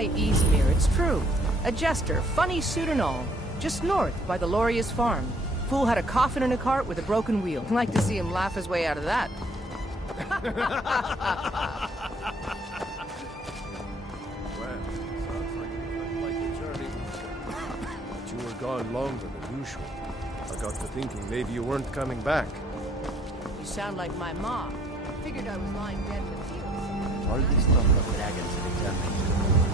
Nikolai Izmir, it's true. A jester, funny suit and all. Just north, by the Lorius farm. Fool had a coffin in a cart with a broken wheel. I'd like to see him laugh his way out of that. Well, sounds like a journey. But you were gone longer than usual. I got to thinking maybe you weren't coming back. You sound like my mom. Figured I was lying dead in the fields. All this talk of dragons returning to the moon.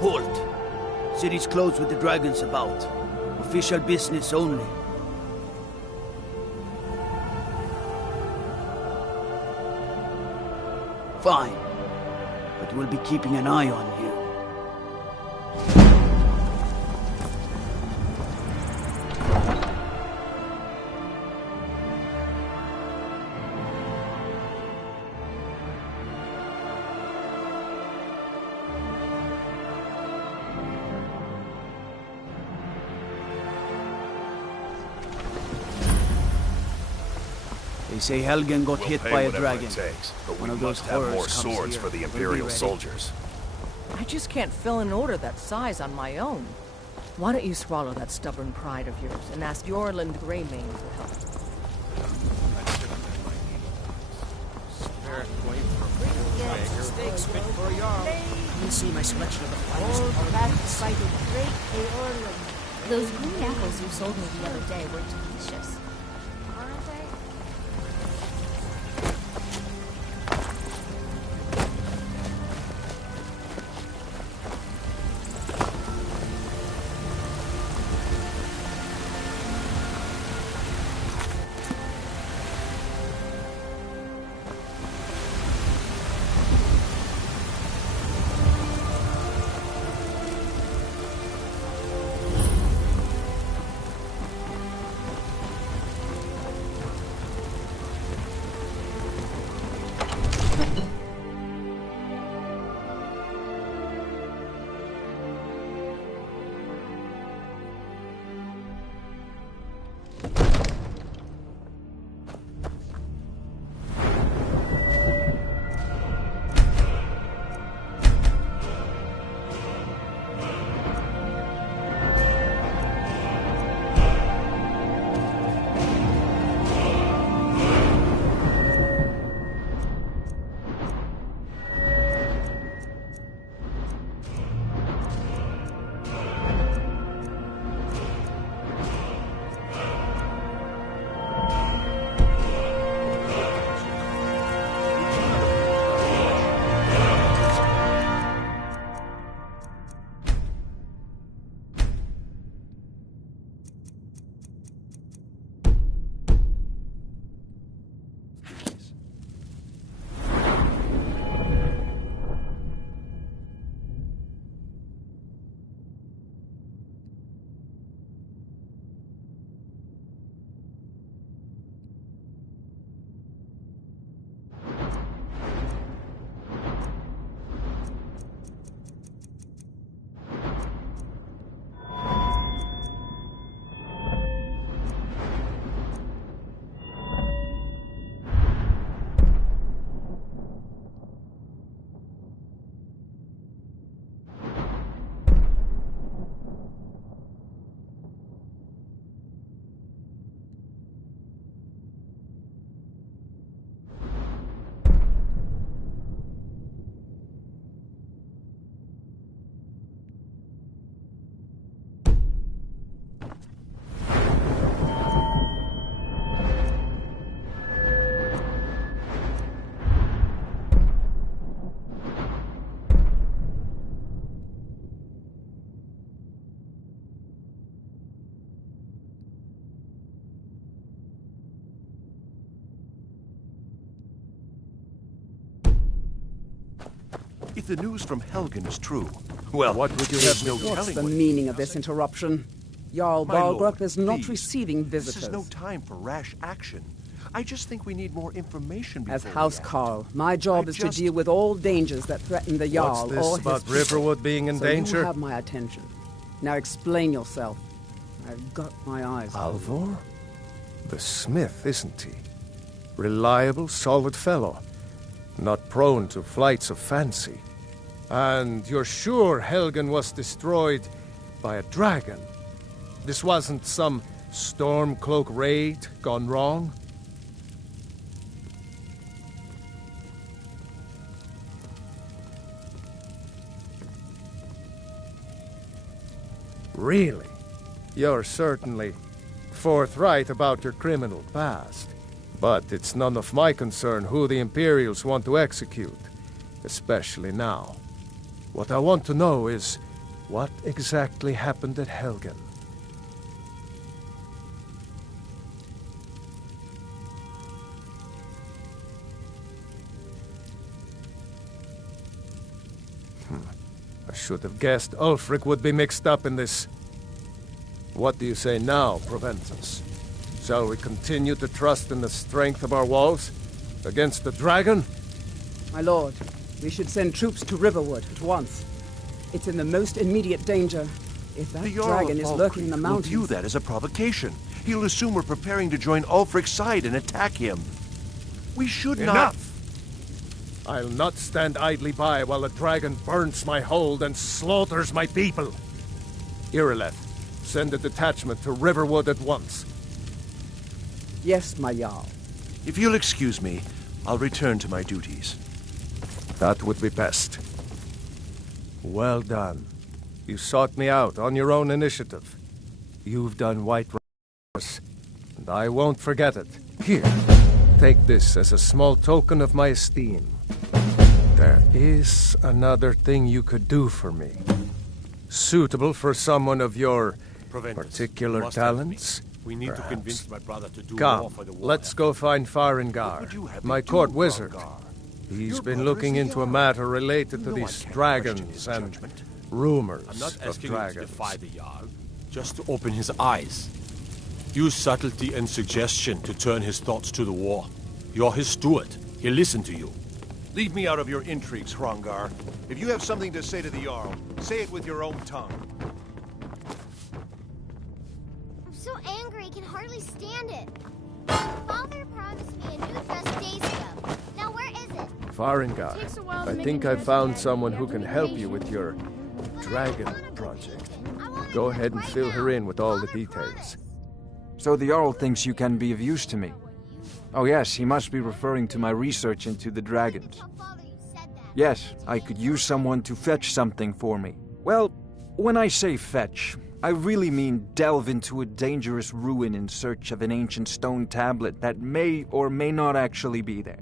Halt! City's closed with the dragons about. Official business only. Fine. But we'll be keeping an eye on you. They say Helgen got hit by a dragon. But One we of those must have horrors more comes swords here. for the We'll be Imperial ready. soldiers. I just can't fill an order that size on my own. Why don't you swallow that stubborn pride of yours and ask Yorland Greymane for help? Steaks fit for a yarn. You see my selection of the finest Old quality fat meats. fighting great Aorland. Those green apples you sold me the other day were delicious. Aren't they? the news from Helgen is true, well, What would you have no me do? What's telling the what- meaning of this interruption? Jarl My lord, Balgrup is not please. receiving visitors. This is no time for rash action. I just think we need more information before As we House act. Carl, my job I is just- to deal with all dangers that threaten the Jarl What's this or about his people. Riverwood being in So danger? you have my attention. Now explain yourself. I've got my eyes on you. Alvor? The smith, isn't he? Reliable, solid fellow. Not prone to flights of fancy. And you're sure Helgen was destroyed by a dragon? This wasn't some Stormcloak raid gone wrong? Really? You're certainly forthright about your criminal past. But it's none of my concern who the Imperials want to execute, especially now. What I want to know is what exactly happened at Helgen. I should have guessed Ulfric would be mixed up in this. What do you say now, Proventus? Shall we continue to trust in the strength of our walls against the dragon? My lord, we should send troops to Riverwood at once. It's in the most immediate danger. If that The Jarl dragon of is Falkreath lurking in the will mountains... view that as a provocation. He'll assume we're preparing to join Ulfric's side and attack him. We should not... Enough! I'll not stand idly by while the dragon burns my hold and slaughters my people. Irileth, send a detachment to Riverwood at once. Yes, my Jarl. If you'll excuse me, I'll return to my duties. That would be best. Well done. You sought me out on your own initiative. You've done right, and I won't forget it. Here, take this as a small token of my esteem. There is another thing you could do for me. Suitable for someone of your particular talents. We need perhaps. to convince my brother to do more Come, for the war. let's go find What would you Farengar, have my me do, court wizard. Hrothgar? He's Your been brother looking is a into a Jarl. matter related to No, I these can't question dragons his and judgment. rumors I'm not of asking you to dragons. defy the Jarl, just to open his eyes. Use subtlety and suggestion to turn his thoughts to the war. You're his steward. He'll listen to you. Leave me out of your intrigues, Hrothgar. If you have something to say to the Jarl, say it with your own tongue. I'm so angry I can hardly stand it. Father promised me a new dress days ago. Now where is it? Farengar, Takes a while to I make think a I dress found yet. someone You who have can to help be you with your dragon project. Go Go ahead and fill her in with all the details. So the Jarl thinks you can be of use to me. Oh yes, he must be referring to my research into the dragons. Yes, I could use someone to fetch something for me. Well, when I say fetch, I really mean delve into a dangerous ruin in search of an ancient stone tablet that may or may not actually be there.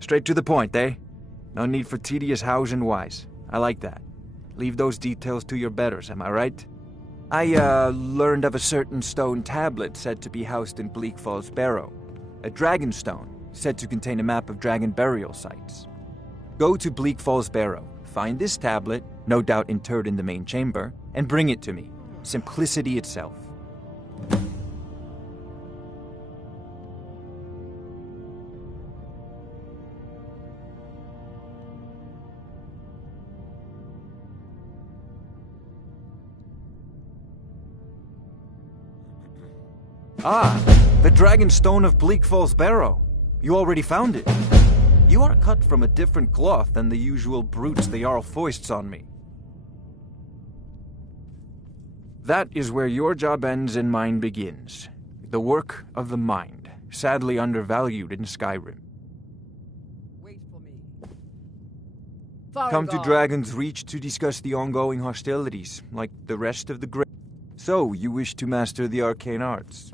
Straight to the point, eh? No need for tedious hows and whys. I like that. Leave those details to your betters, am I right? I, learned of a certain stone tablet said to be housed in Bleak Falls Barrow. A dragon stone, said to contain a map of dragon burial sites. Go to Bleak Falls Barrow, find this tablet, no doubt interred in the main chamber, and bring it to me. Simplicity itself. Ah, the Dragon Stone of Bleak Falls Barrow. You already found it. You are cut from a different cloth than the usual brutes the Jarl foists on me. That is where your job ends and mine begins. The work of the mind, sadly undervalued in Skyrim. Wait for me. Come to Farengar. Dragon's Reach to discuss the ongoing hostilities, like the rest of the Great. So, you wish to master the arcane arts?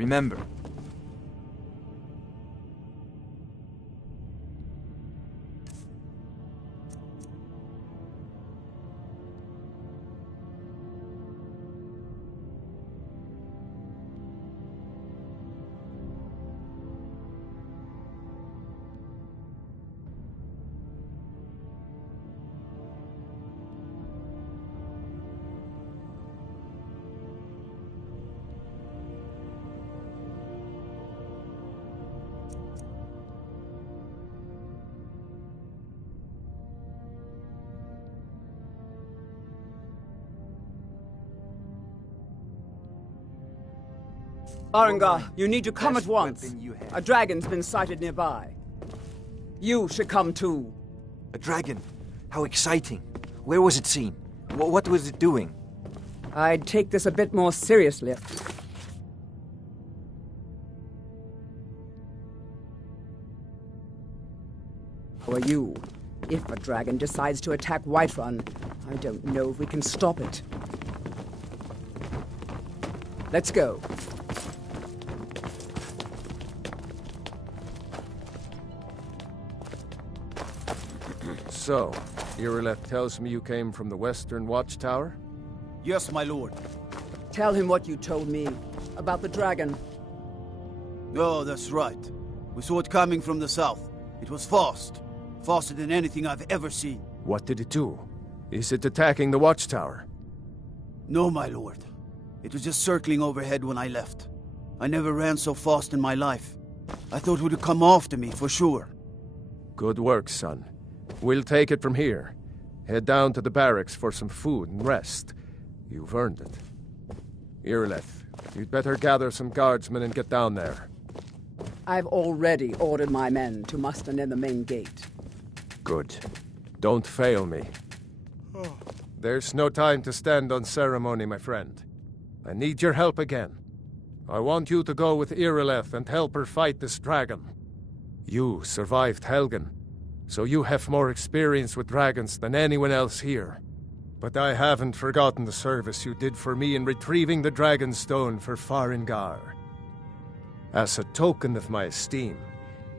Remember. Arengar, you need to come at once. A dragon's been sighted nearby. You should come too. A dragon? How exciting. Where was it seen? What was it doing? I'd take this a bit more seriously. Or you. If a dragon decides to attack Whiterun, I don't know if we can stop it. Let's go. So, Irileth tells me you came from the Western Watchtower? Yes, my lord. Tell him what you told me about the dragon. Oh, that's right. We saw it coming from the south. It was fast. Faster than anything I've ever seen. What did it do? Is it attacking the Watchtower? No, my lord. It was just circling overhead when I left. I never ran so fast in my life. I thought it would come after me, for sure. Good work, son. We'll take it from here. Head down to the barracks for some food and rest. You've earned it. Irileth, you'd better gather some guardsmen and get down there. I've already ordered my men to muster near the main gate. Good. Don't fail me. There's no time to stand on ceremony, my friend. I need your help again. I want you to go with Irileth and help her fight this dragon. You survived Helgen, so you have more experience with dragons than anyone else here. But I haven't forgotten the service you did for me in retrieving the Dragon Stone for Farengar. As a token of my esteem,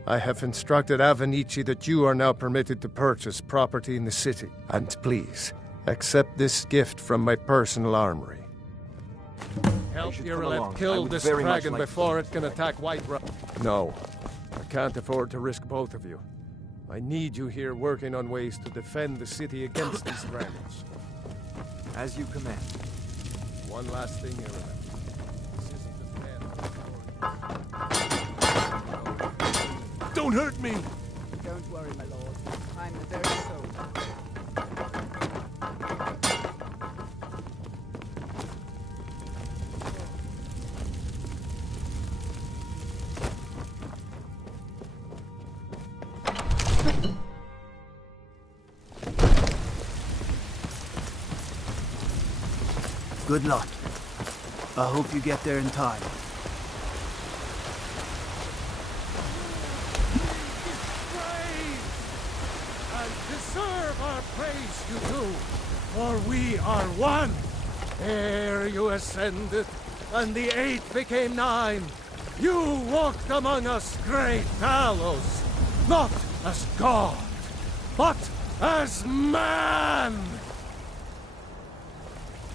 I have instructed Avenici that you are now permitted to purchase property in the city. And please, accept this gift from my personal armory. Help Irileth kill this dragon before it can attack Whiterun. No, I can't afford to risk both of you. I need you here working on ways to defend the city against these dragons. As you command. One last thing, Irileth. Don't hurt me! Don't worry, my lord. I'm the very soul. Good luck. I hope you get there in time. Deserve our praise, you do, for we are one. Ere you ascended, and the 8 became 9, you walked among us, great Talos, not as God, but as man.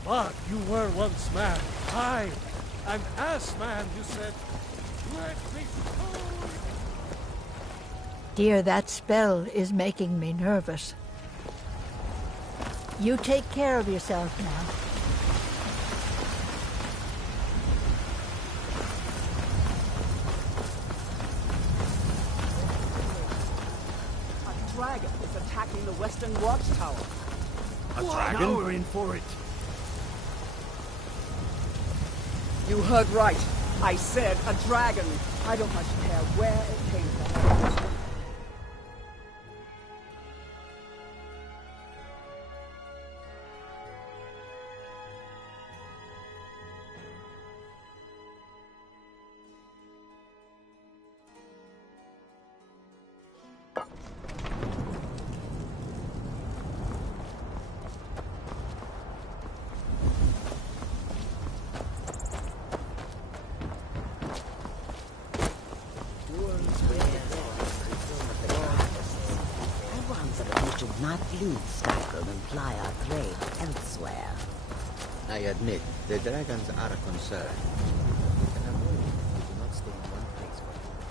But you were once man, aye, and as man you said, let me go. Dear, that spell is making me nervous. You take care of yourself now. A dragon is attacking the Western Watchtower. A dragon? Now we're in for it. You heard right. I said a dragon. I don't much care where it came from. Please circle and ply our trade elsewhere. I admit, the dragons are a concern. We can avoid it if we do not stay in one place for too long.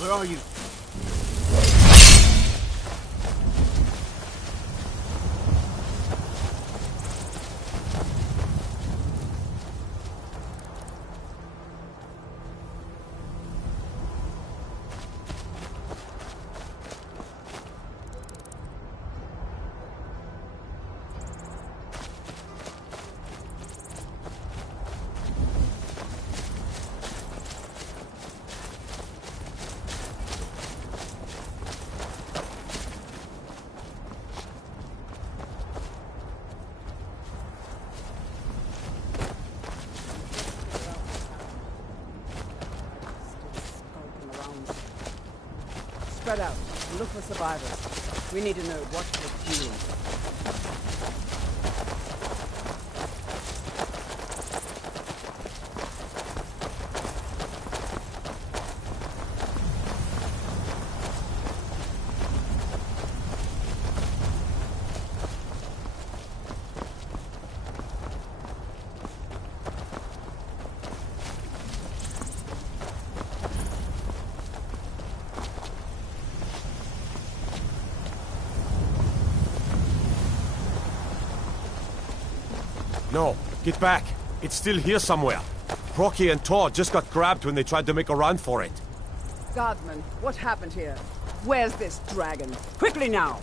Where are you? Spread out and look for survivors. We need to know what we're doing. No, get back. It's still here somewhere. Rocky and Tor just got grabbed when they tried to make a run for it. Guardsman, what happened here? Where's this dragon? Quickly now!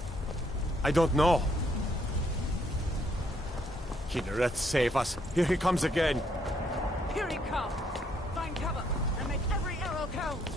I don't know. Kinneret, save us. Here he comes again. Here he comes! Find cover and make every arrow count!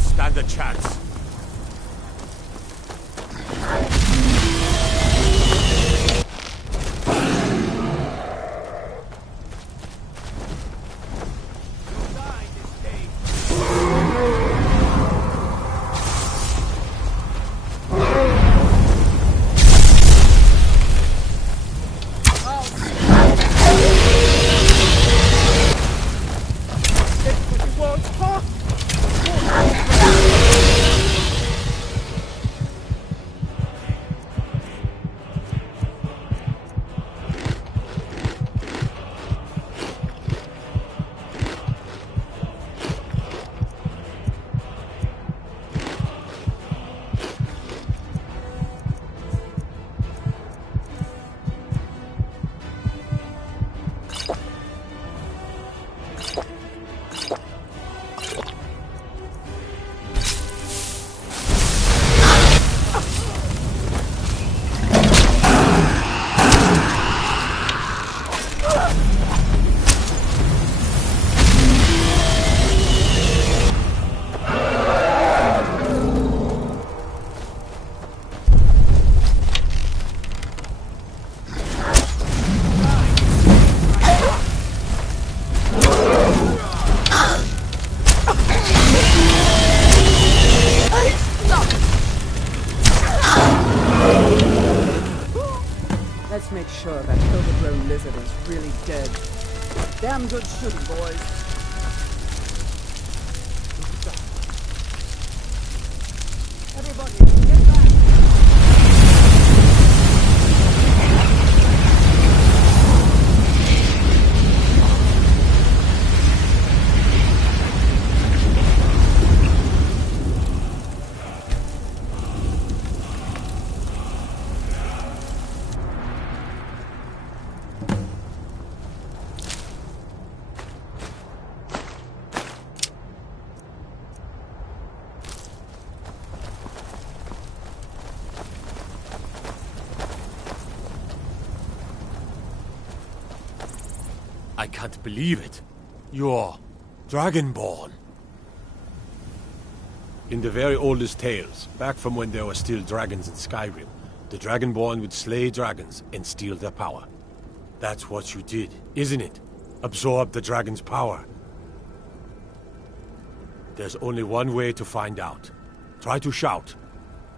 Stand a chance. sure that overgrown lizard is really dead. Damn good shooting, boys. Everybody, get back! I can't believe it. You're Dragonborn. In the very oldest tales, back from when there were still dragons in Skyrim, the Dragonborn would slay dragons and steal their power. That's what you did, isn't it? Absorb the dragon's power. There's only one way to find out. Try to shout.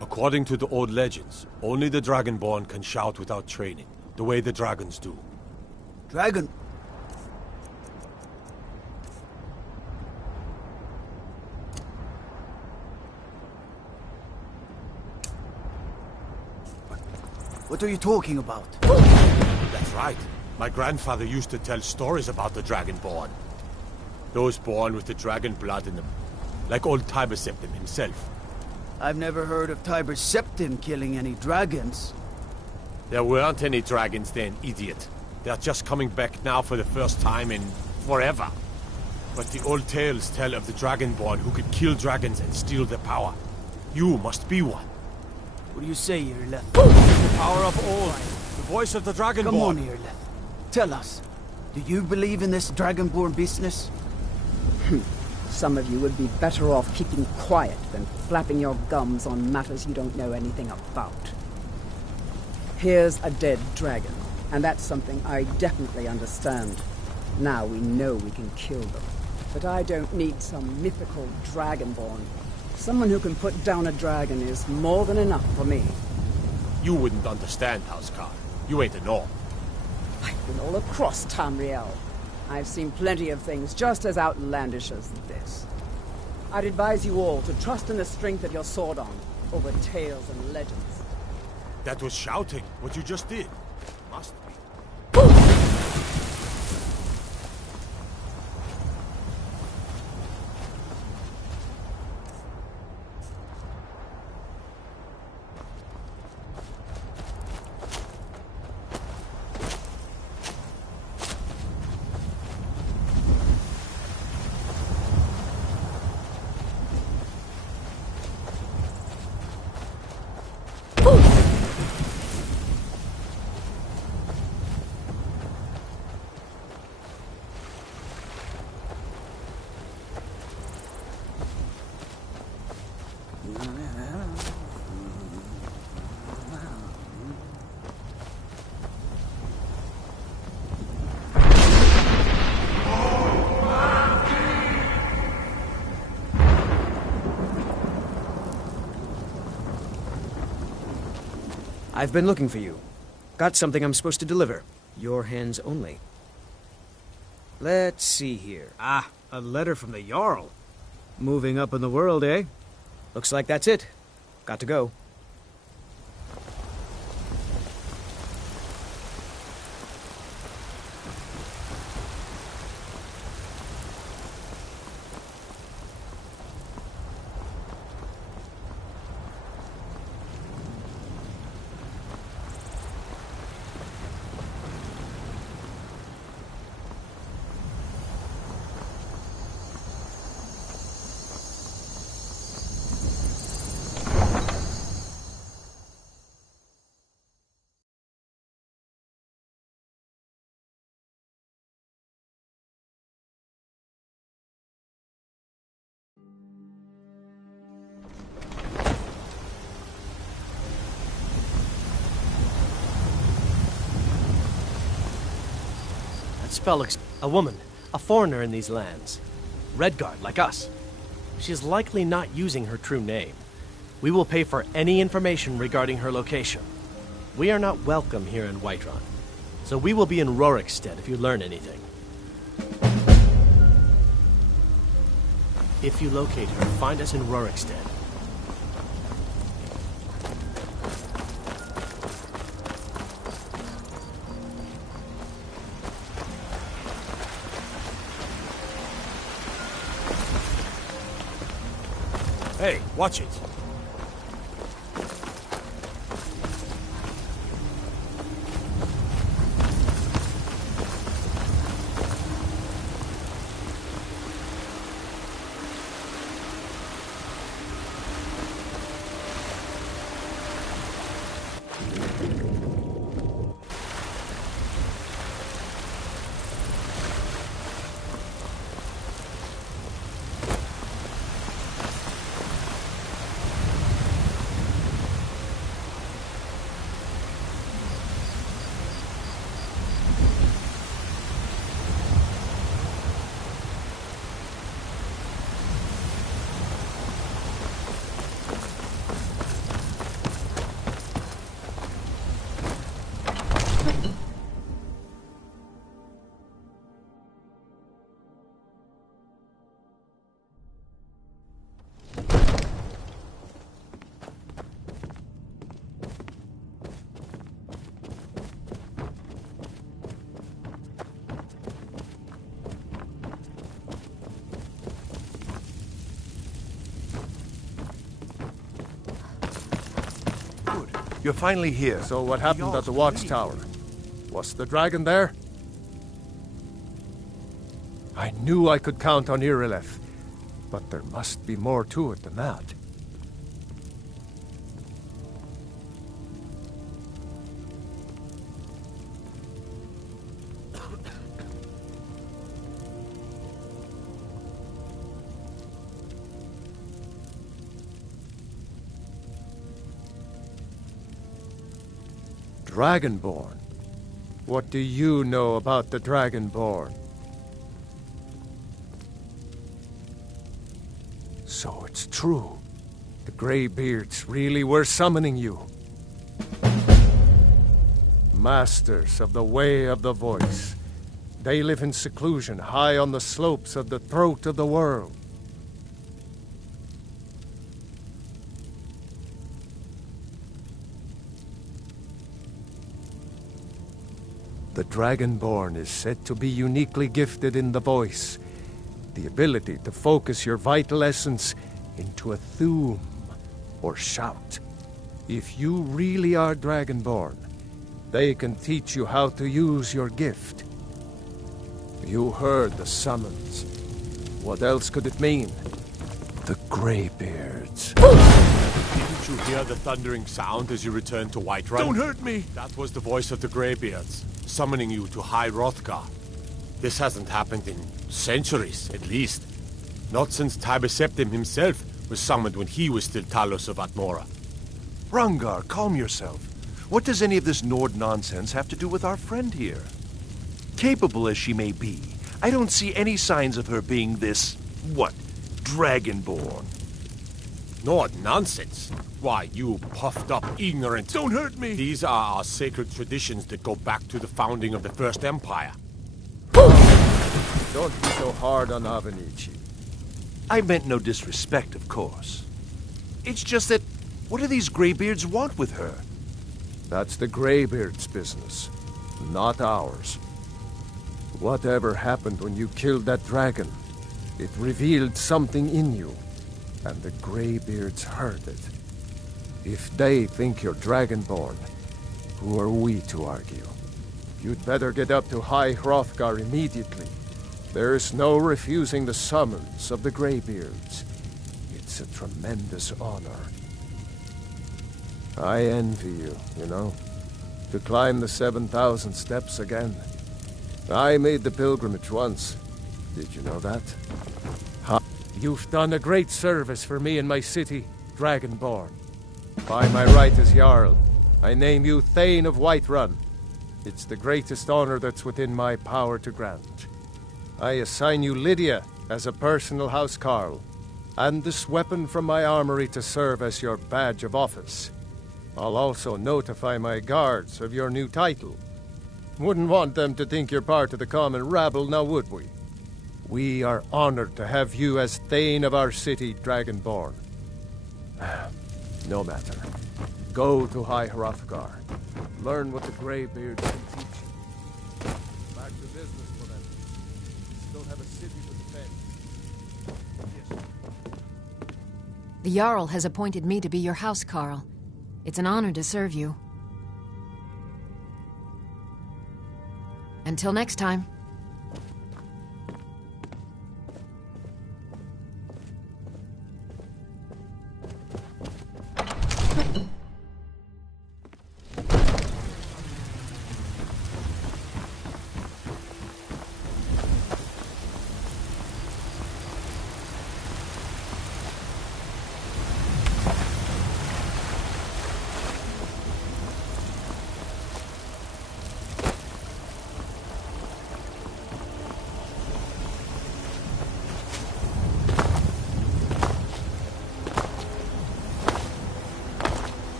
According to the old legends, only the Dragonborn can shout without training, the way the dragons do. Dragon? What are you talking about? That's right. My grandfather used to tell stories about the Dragonborn. Those born with the dragon blood in them. Like old Tiber Septim himself. I've never heard of Tiber Septim killing any dragons. There weren't any dragons then, idiot. They're just coming back now for the first time in forever. But the old tales tell of the Dragonborn who could kill dragons and steal their power. You must be one. What do you say, Irleth? The power of all. The voice of the Dragonborn. Come on, Irleth. Tell us. Do you believe in this Dragonborn business? Some of you would be better off keeping quiet than flapping your gums on matters you don't know anything about. Here's a dead dragon, and that's something I definitely understand. Now we know we can kill them. But I don't need some mythical Dragonborn. Someone who can put down a dragon is more than enough for me. You wouldn't understand, Housecar. You ain't a Norm. I've been all across Tamriel. I've seen plenty of things just as outlandish as this. I'd advise you all to trust in the strength of your sword arm over tales and legends. That was shouting, what you just did. Must be. I've been looking for you. Got something I'm supposed to deliver. Your hands only. Let's see here. Ah, a letter from the Jarl. Moving up in the world, eh? Looks like that's it. Got to go. Spellix, a woman, a foreigner in these lands. Redguard, like us. She is likely not using her true name. We will pay for any information regarding her location. We are not welcome here in Whiterun. So we will be in Rorikstead if you learn anything. If you locate her, find us in Rorikstead. Hey, watch it. You're finally here. So what happened at the watchtower? Was the dragon there? I knew I could count on Irileth, but there must be more to it than that. Dragonborn? What do you know about the Dragonborn? So it's true. The Greybeards really were summoning you. Masters of the Way of the Voice. They live in seclusion high on the slopes of the throat of the world. The Dragonborn is said to be uniquely gifted in the voice, the ability to focus your vital essence into a thum, or shout. If you really are Dragonborn, they can teach you how to use your gift. You heard the summons. What else could it mean? The Greybeards. Didn't you hear the thundering sound as you returned to Whiterun? Don't hurt me! That was the voice of the Greybeards, summoning you to High Hrothgar. This hasn't happened in centuries, at least. Not since Tiber Septim himself was summoned when he was still Talos of Atmora. Rangar, calm yourself. What does any of this Nord nonsense have to do with our friend here? Capable as she may be, I don't see any signs of her being this, Dragonborn. Nord nonsense? Why, you puffed up ignorant... Don't hurt me! These are our sacred traditions that go back to the founding of the First Empire. Don't be so hard on Avenici. I meant no disrespect, of course. It's just that, what do these Greybeards want with her? That's the Greybeards' business, not ours. Whatever happened when you killed that dragon, it revealed something in you, and the Greybeards heard it. If they think you're Dragonborn, who are we to argue? You'd better get up to High Hrothgar immediately. There's no refusing the summons of the Greybeards. It's a tremendous honor. I envy you, you know, to climb the 7,000 steps again. I made the pilgrimage once. Did you know that? You've done a great service for me and my city, Dragonborn. By my right as Jarl, I name you Thane of Whiterun. It's the greatest honor that's within my power to grant. I assign you Lydia as a personal housecarl, and this weapon from my armory to serve as your badge of office. I'll also notify my guards of your new title. Wouldn't want them to think you're part of the common rabble, now would we? We are honored to have you as Thane of our city, Dragonborn. No matter. Go to High Hrothgar. Learn what the Greybeards can teach you. Back to business for them. Still have a city to defend. The Jarl has appointed me to be your housecarl. It's an honor to serve you. Until next time.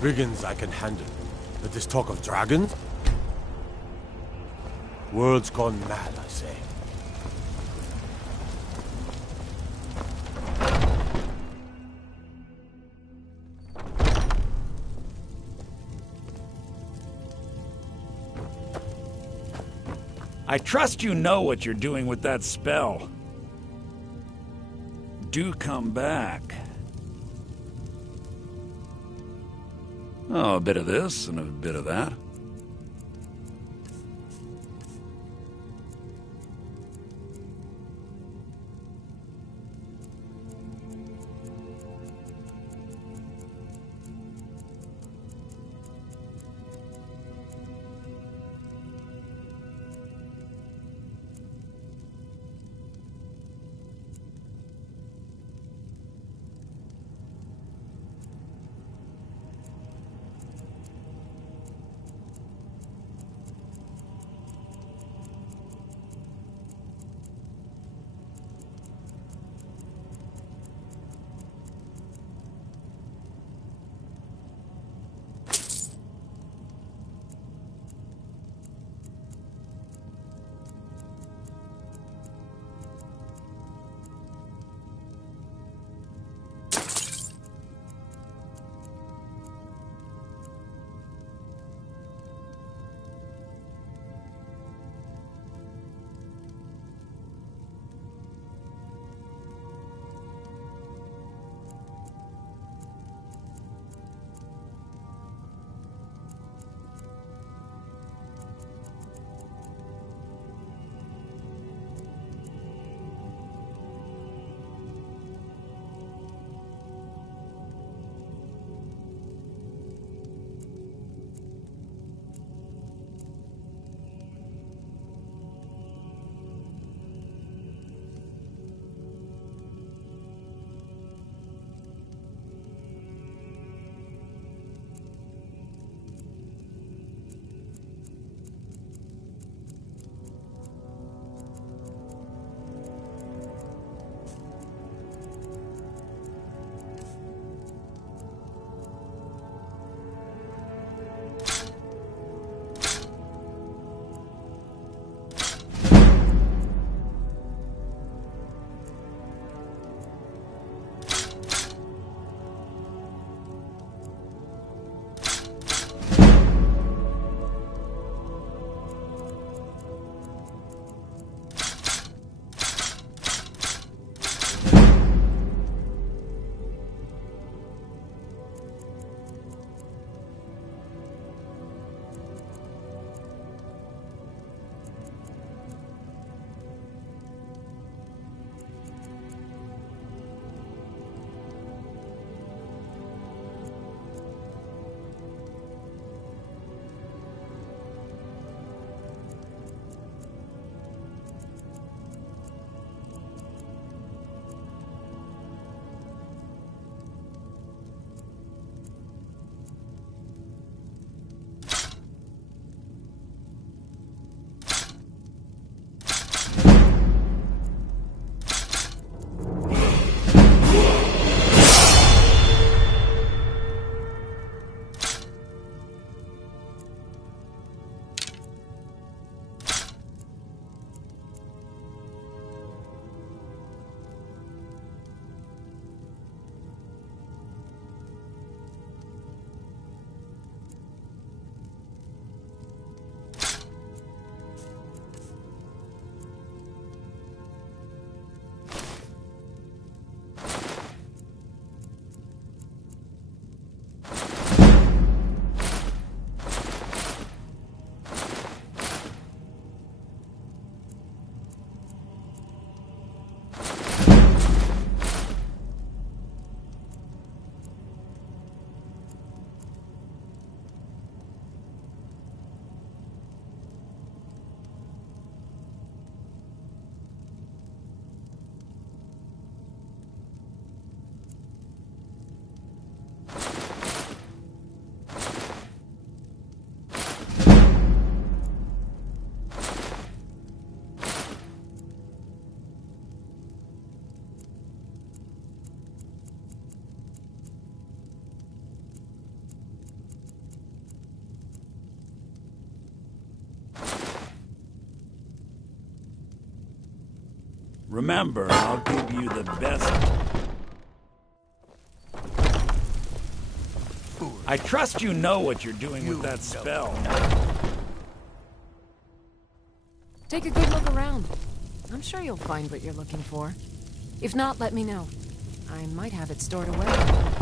Brigands I can handle, but this talk of dragons? World's gone mad, I say. I trust you know what you're doing with that spell. Do come back. Oh, a bit of this and a bit of that. Remember, I'll give you the best. I trust you know what you're doing with that spell. Take a good look around. I'm sure you'll find what you're looking for. If not, let me know. I might have it stored away.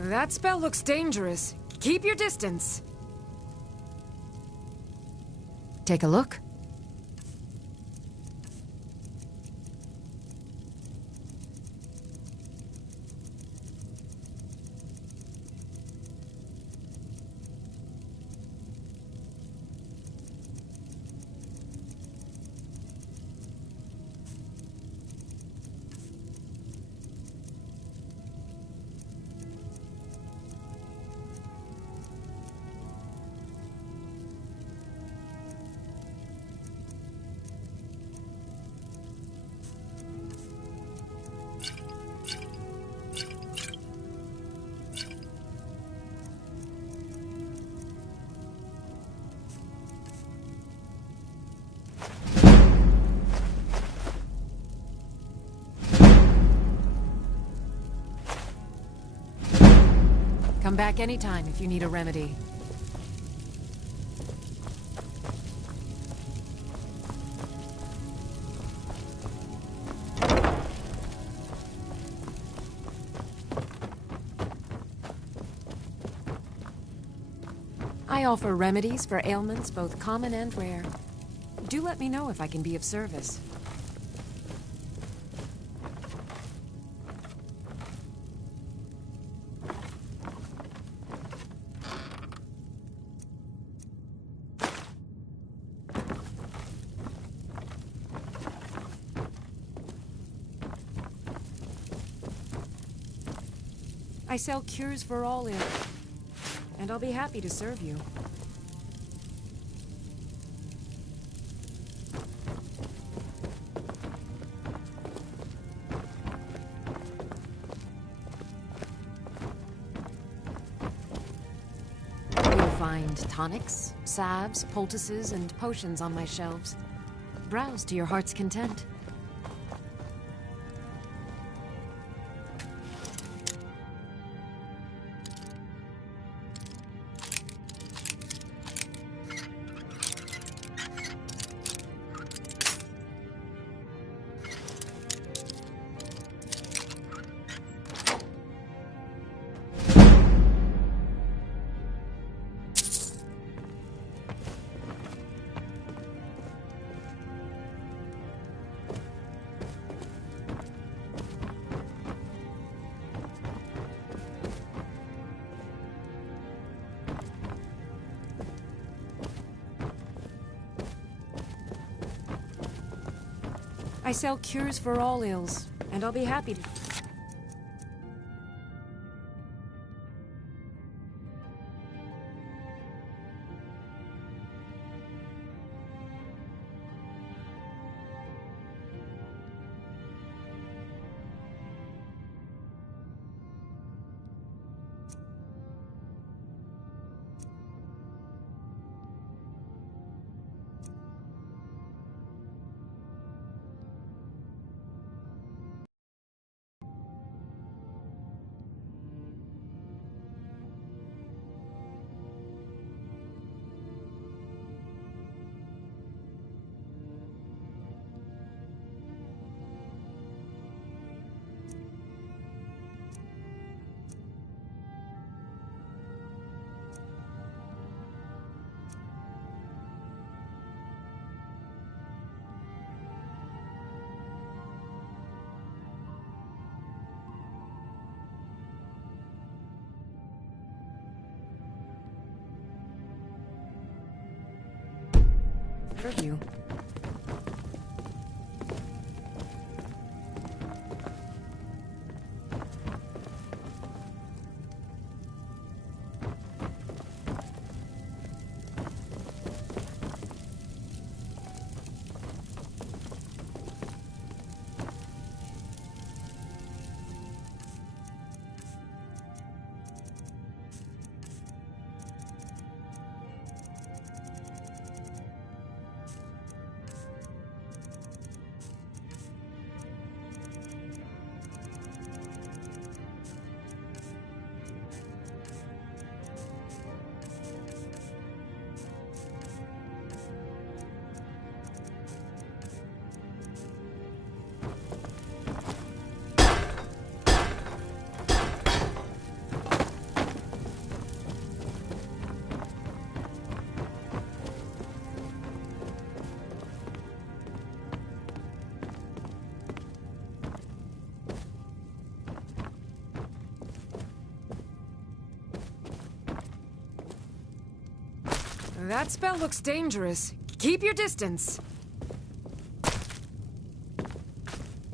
That spell looks dangerous. Keep your distance. Take a look. Come back anytime if you need a remedy. I offer remedies for ailments both common and rare. Do let me know if I can be of service. I sell cures for all ills, and I'll be happy to serve you. You'll find tonics, salves, poultices, and potions on my shelves. Browse to your heart's content. I sell cures for all ills, and I'll be happy to... you. That spell looks dangerous. Keep your distance.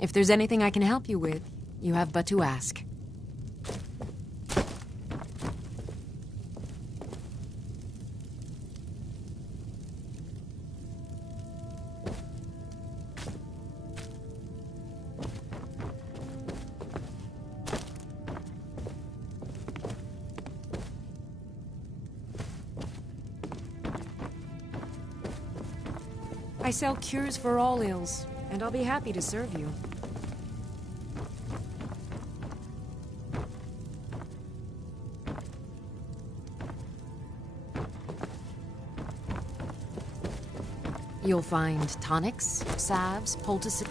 If there's anything I can help you with, you have but to ask. I sell cures for all ills, and I'll be happy to serve you. You'll find tonics, salves, poultices...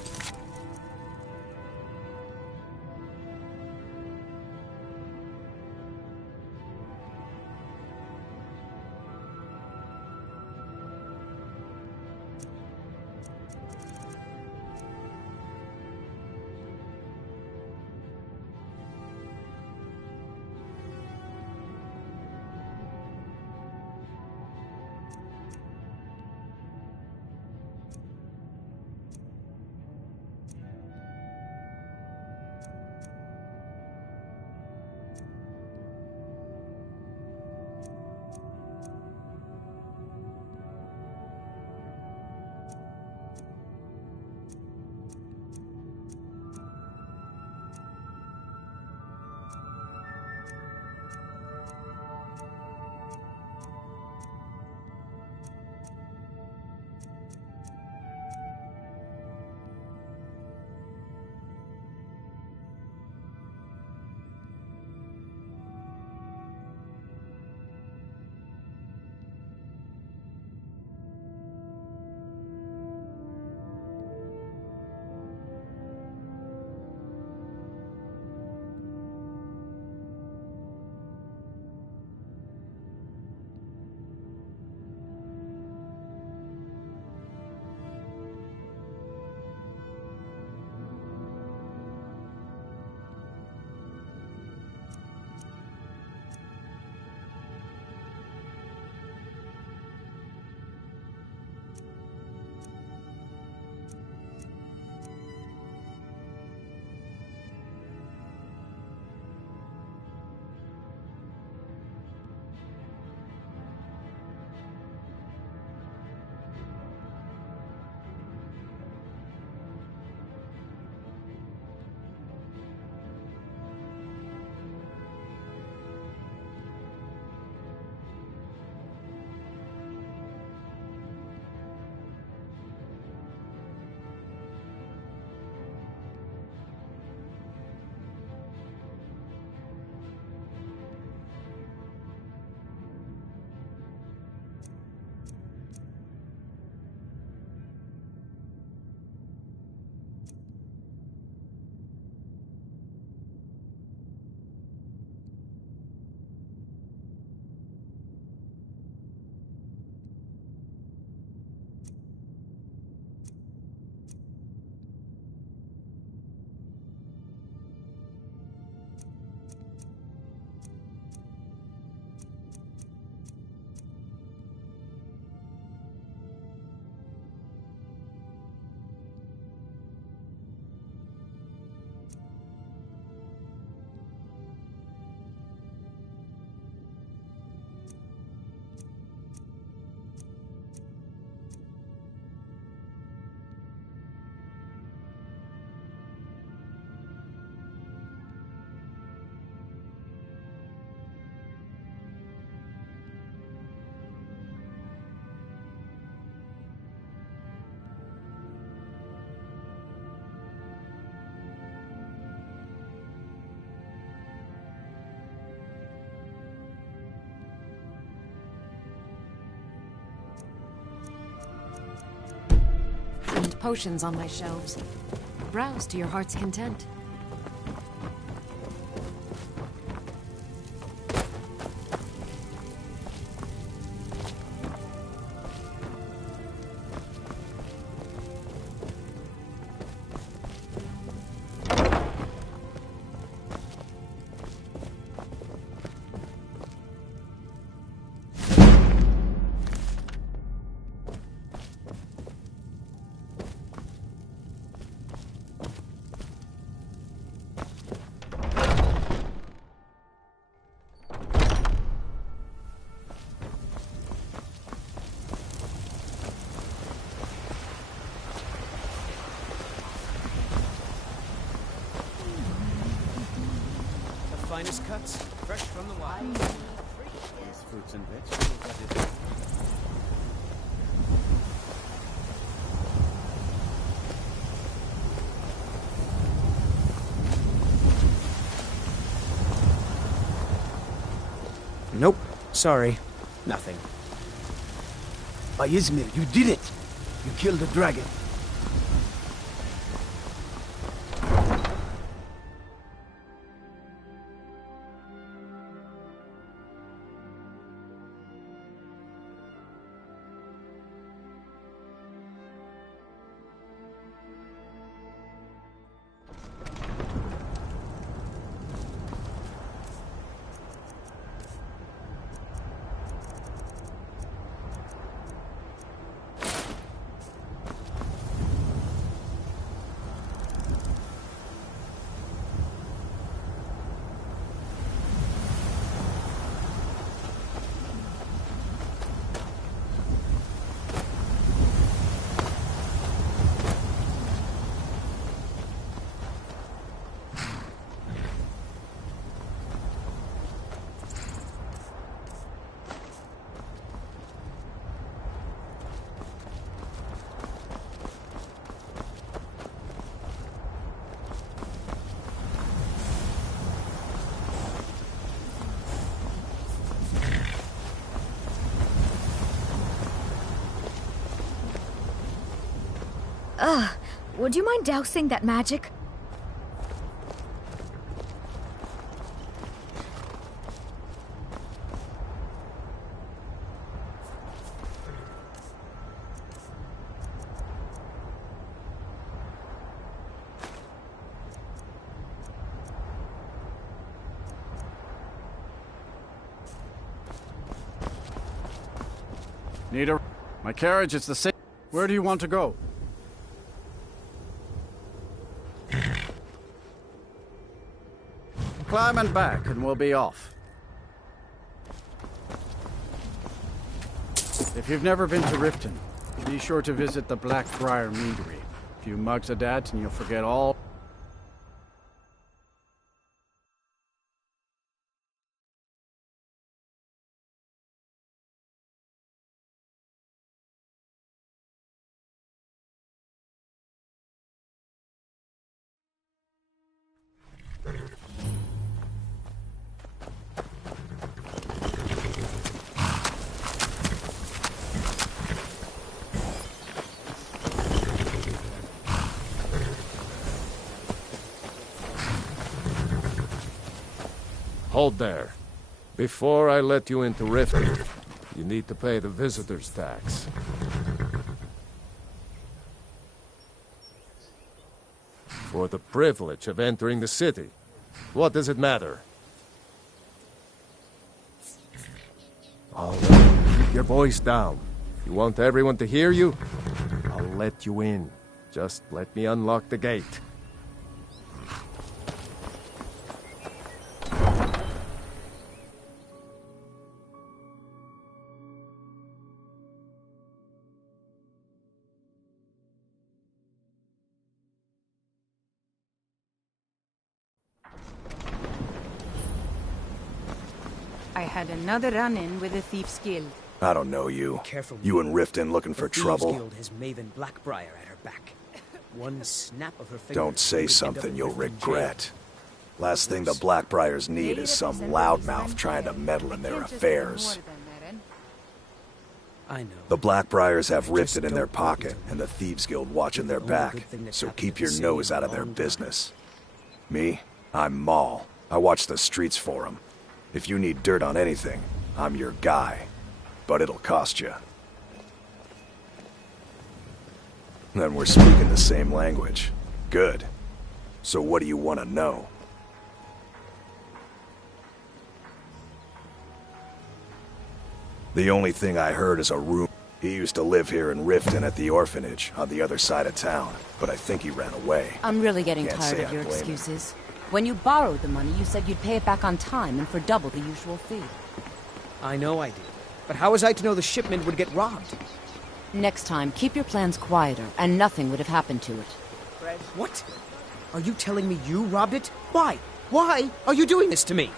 potions on my shelves. Browse to your heart's content. Finest cuts, fresh from the wild. These fruits and vegetables that is. Nope. Sorry. Nothing. Izmir, you did it! You killed the dragon. Would you mind dousing that magic? Need my carriage is the same. Where do you want to go? Climb and back, and we'll be off. If you've never been to Riften, be sure to visit the Blackbriar Meadery. A few mugs of that, and you'll forget all. Hold there. Before I let you into Riften, you need to pay the visitor's tax. For the privilege of entering the city. What does it matter? All right, keep your voice down. You want everyone to hear you? I'll let you in. Just let me unlock the gate. I had another run-in with the Thieves' Guild. I don't know you. Careful. You and Riften looking for trouble? The Thieves' Guild has Maven Blackbriar at her back. One snap of her finger. Don't say something you'll regret. Last thing the Blackbriars need is some loudmouth trying to meddle in their affairs. I know. The Blackbriars have Riften in don't their want pocket, and the Thieves Guild watching their back, so keep your nose out of their business. Me? I'm Maul. I watch the streets for 'em. If you need dirt on anything, I'm your guy. But it'll cost you. Then we're speaking the same language. Good. So what do you want to know? The only thing I heard is a rumor. He used to live here in Riften at the orphanage on the other side of town, but I think he ran away. I'm really getting Can't tired say of I your blame him. excuses. When you borrowed the money, you said you'd pay it back on time and for double the usual fee. I know I did. But how was I to know the shipment would get robbed? Next time, keep your plans quieter, and nothing would have happened to it. What? Are you telling me you robbed it? Why? Why are you doing this to me?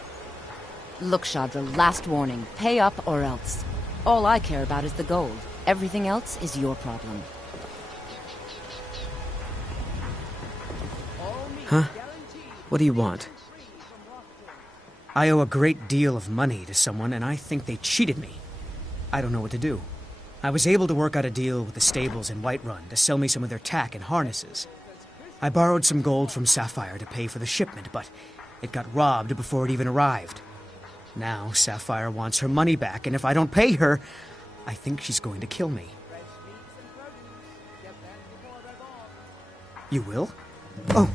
Look, Shadra, last warning. Pay up or else. All I care about is the gold. Everything else is your problem. Huh? What do you want? I owe a great deal of money to someone, and I think they cheated me. I don't know what to do. I was able to work out a deal with the stables in Whiterun to sell me some of their tack and harnesses. I borrowed some gold from Sapphire to pay for the shipment, but it got robbed before it even arrived. Now Sapphire wants her money back, and if I don't pay her, I think she's going to kill me. You will? Oh,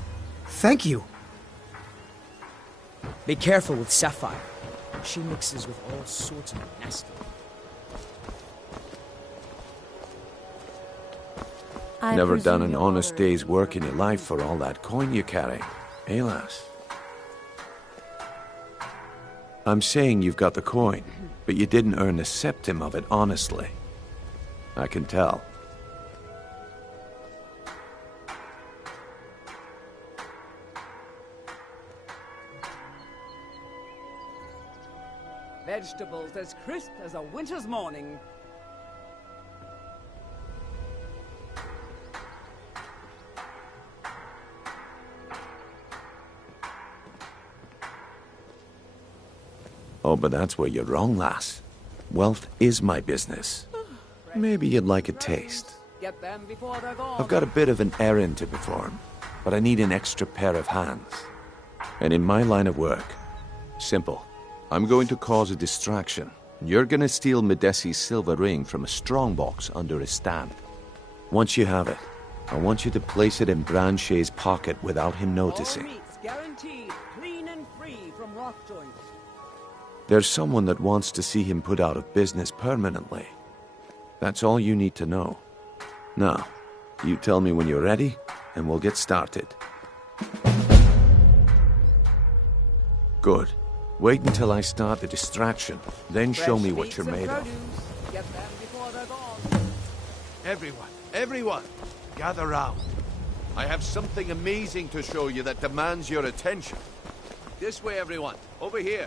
thank you. Be careful with Sapphire. She mixes with all sorts of nasty. Never done an honest day's work in your life for all that coin you carry, eh, lass? I'm saying you've got the coin, but you didn't earn a septim of it honestly. I can tell. Vegetables as crisp as a winter's morning. Oh, but that's where you're wrong, lass. Wealth is my business. Maybe you'd like a taste. Get them before they're gone. I've got a bit of an errand to perform, but I need an extra pair of hands. And in my line of work, simple. I'm going to cause a distraction. You're gonna steal Medesi's silver ring from a strongbox under a stand. Once you have it, I want you to place it in Branche's pocket without him noticing. All meats guaranteed clean and free from rock joints. There's someone that wants to see him put out of business permanently. That's all you need to know. Now, you tell me when you're ready, and we'll get started. Good. Wait until I start the distraction, then show me what you're made of. Get them before they're gone. Everyone, gather round. I have something amazing to show you that demands your attention. This way, everyone. Over here.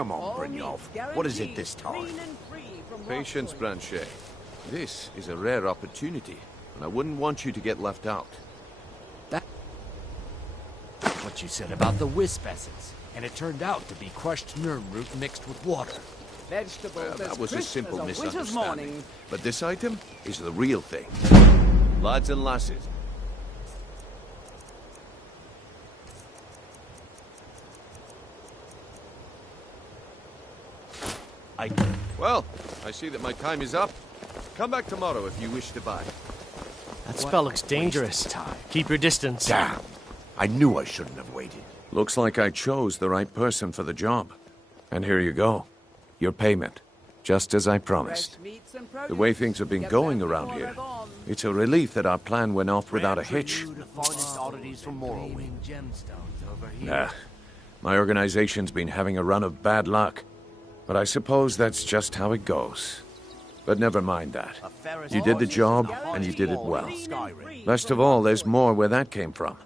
Come on, Brynjolf. What is it this time? Patience, Branche. This is a rare opportunity, and I wouldn't want you to get left out. What you said about the wisp essence, and it turned out to be crushed nerm root mixed with water. Vegetables That as was a crisp simple as a winter's misunderstanding. morning. But this item is the real thing. Lads and lasses, well, I see that my time is up. Come back tomorrow if you wish to buy. That spell looks dangerous. Keep your distance. Damn. I knew I shouldn't have waited. Looks like I chose the right person for the job. And here you go. Your payment. Just as I promised. The way things have been going around here, it's a relief that our plan went off without a hitch. Nah. My organization's been having a run of bad luck. But I suppose that's just how it goes. But never mind that. You did the job, and you did it well. Best of all, there's more where that came from.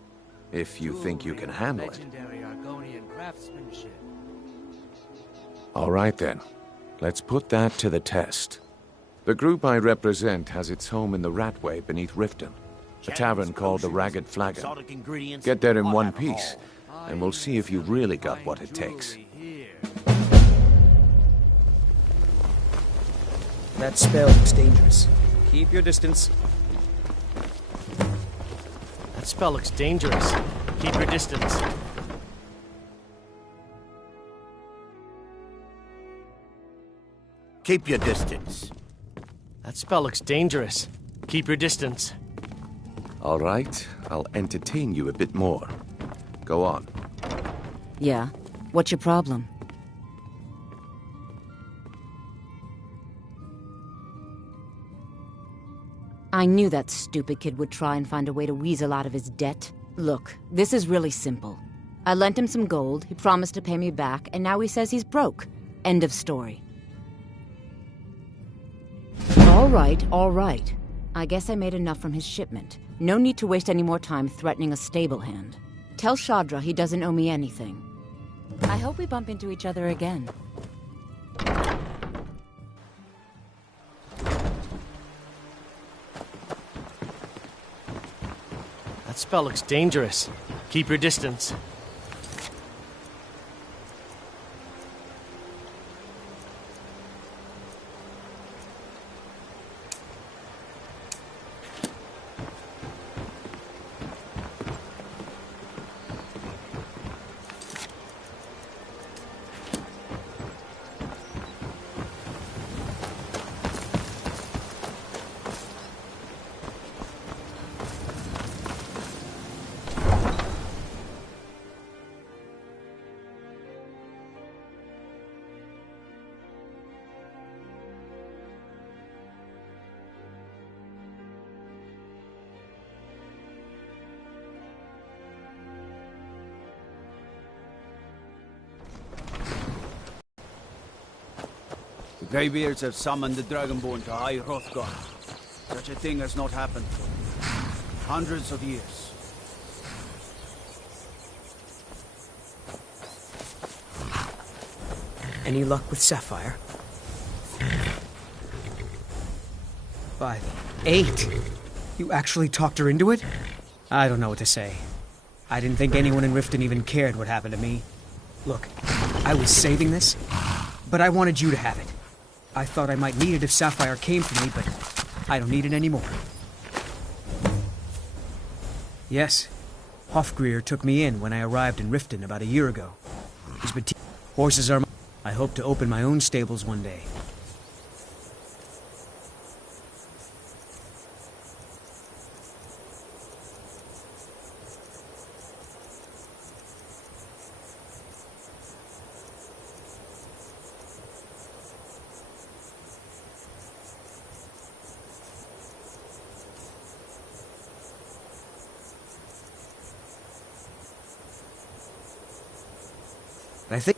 If you think you can handle it. Legendary Argonian craftsmanship. All right then. Let's put that to the test. The group I represent has its home in the Ratway beneath Riften, a tavern called the Ragged Flagon. Get there in one piece, and we'll see if you've really got what it takes. That spell looks dangerous. Keep your distance. That spell looks dangerous. Keep your distance. Keep your distance. That spell looks dangerous. Keep your distance. All right, I'll entertain you a bit more. Go on. Yeah? What's your problem? I knew that stupid kid would try and find a way to weasel out of his debt. Look, this is really simple. I lent him some gold, he promised to pay me back, and now he says he's broke. End of story. All right. I guess I made enough from his shipment. No need to waste any more time threatening a stable hand. Tell Shadra he doesn't owe me anything. I hope we bump into each other again. That spell looks dangerous. Keep your distance. The Greybeards have summoned the Dragonborn to High Hrothgar. Such a thing has not happened for hundreds of years. Any luck with Sapphire? 5, 8. You actually talked her into it? I don't know what to say. I didn't think anyone in Riften even cared what happened to me. Look, I was saving this, but I wanted you to have it. I thought I might need it if Sapphire came for me, but I don't need it anymore. Yes, Hofgrir took me in when I arrived in Riften about a year ago. Horses are... I hope to open my own stables one day. I think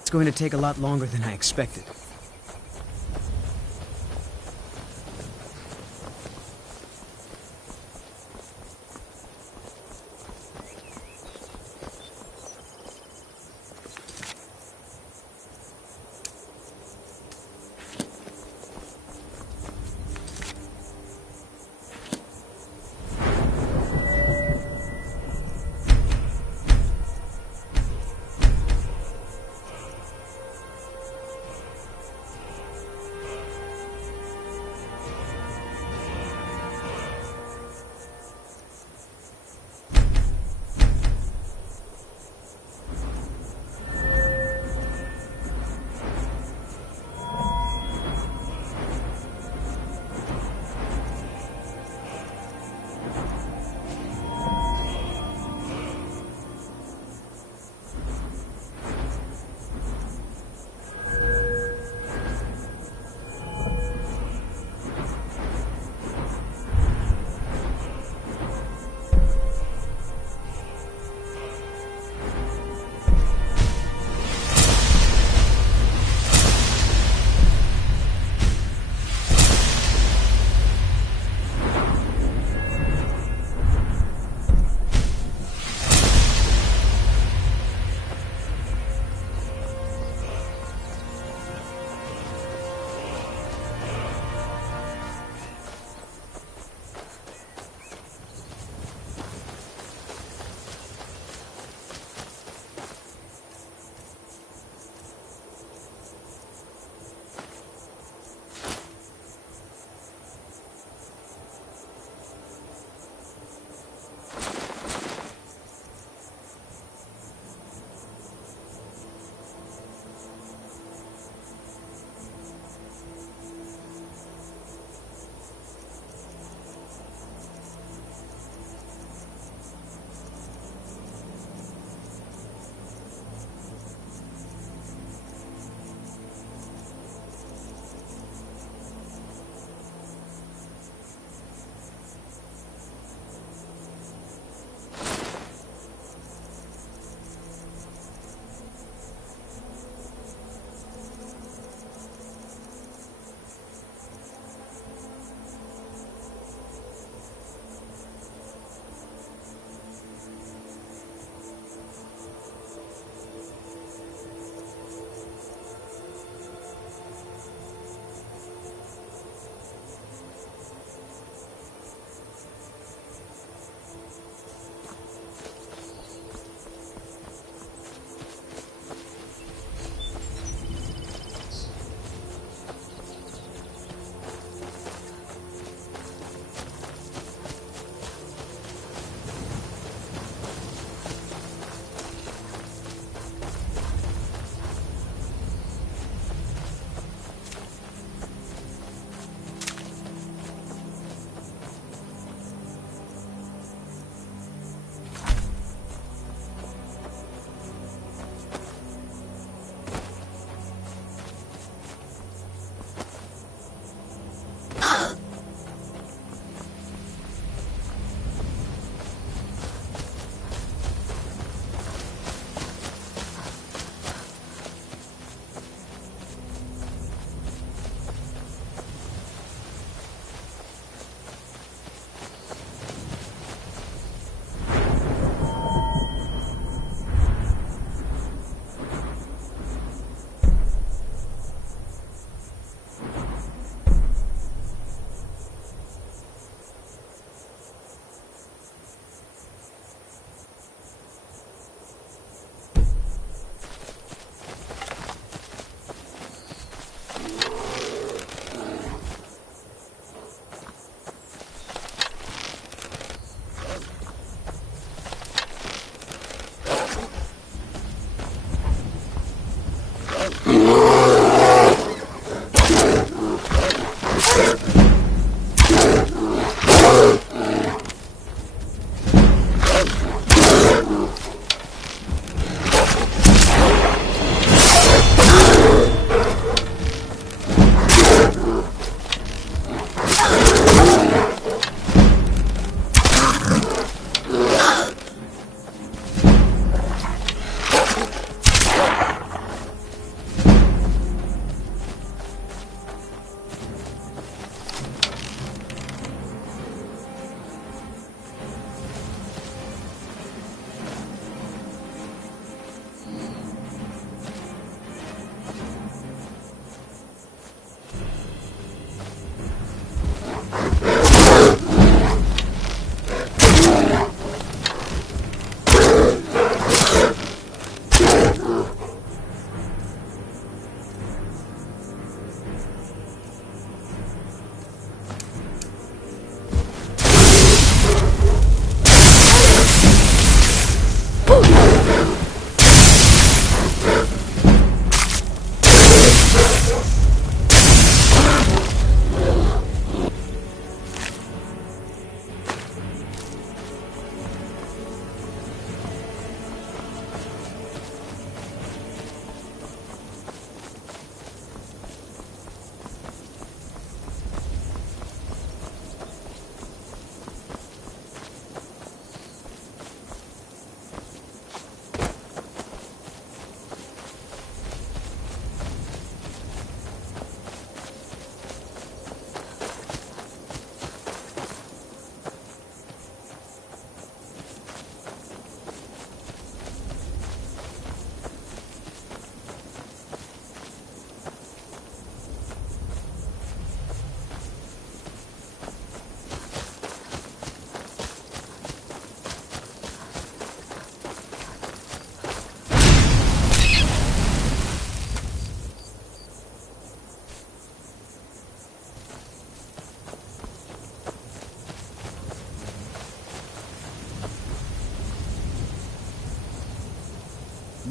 it's going to take a lot longer than I expected.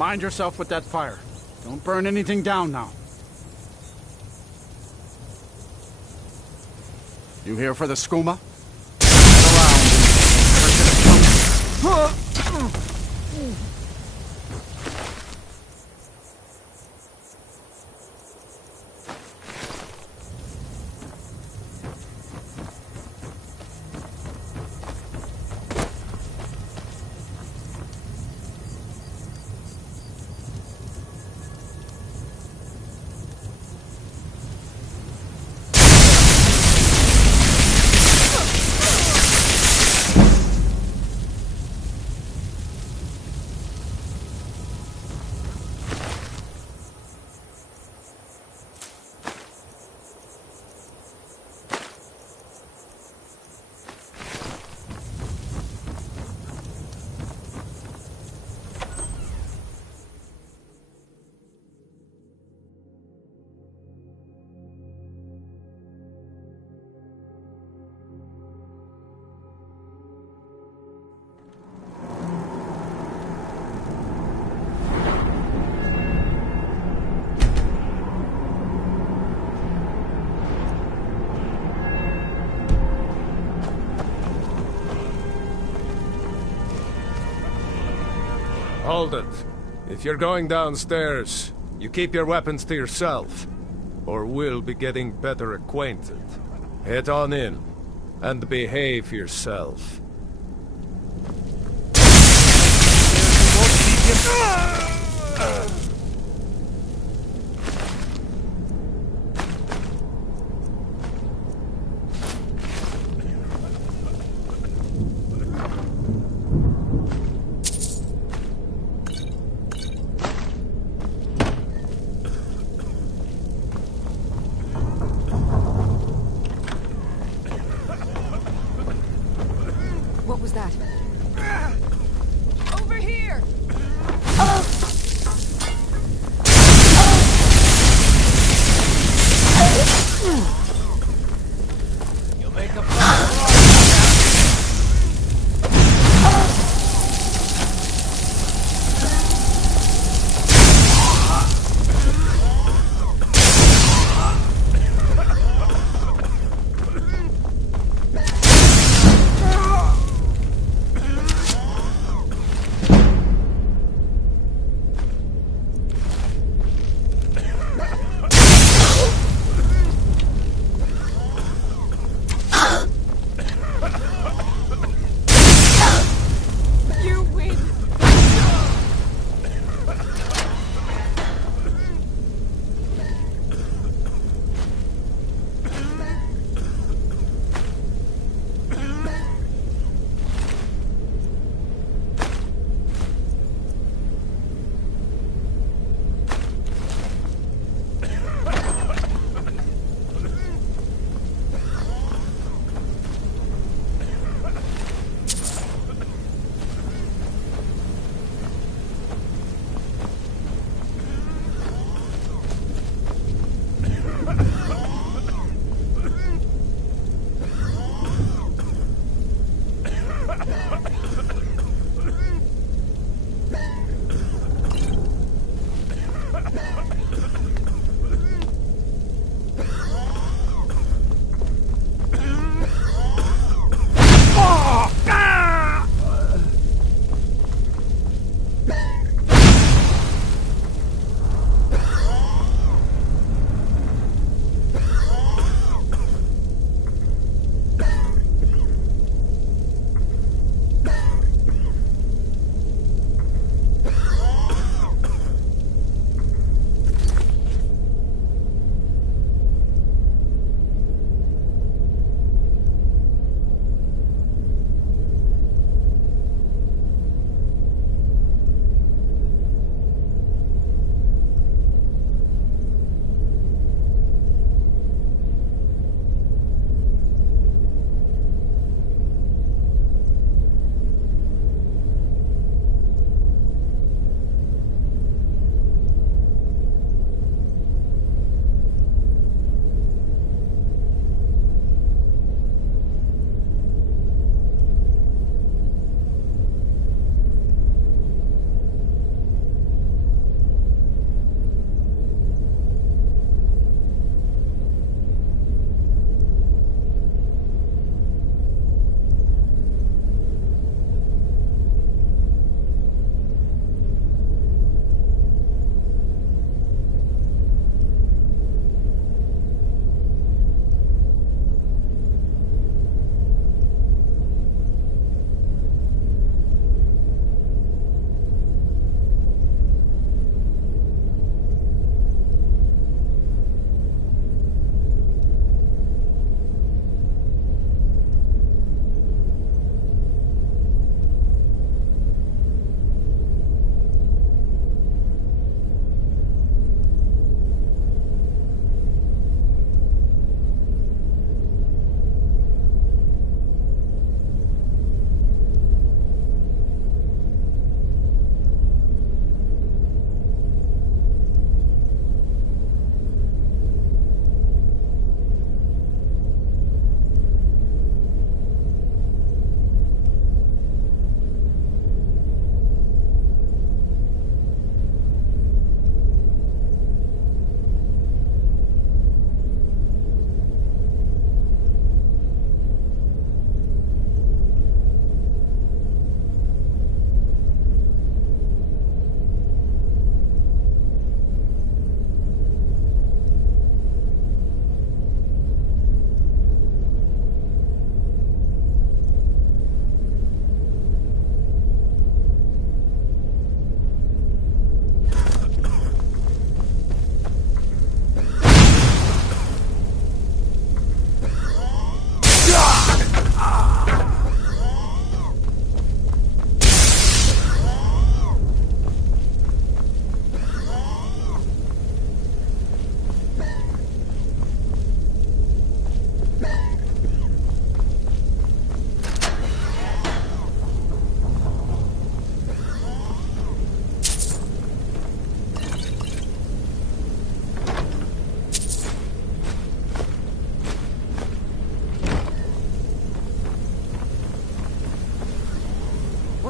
Mind yourself with that fire. Don't burn anything down now. You here for the skooma? Hold it. If you're going downstairs, you keep your weapons to yourself, or we'll be getting better acquainted. Head on in, and behave yourself. What was that? Over here! You'll make the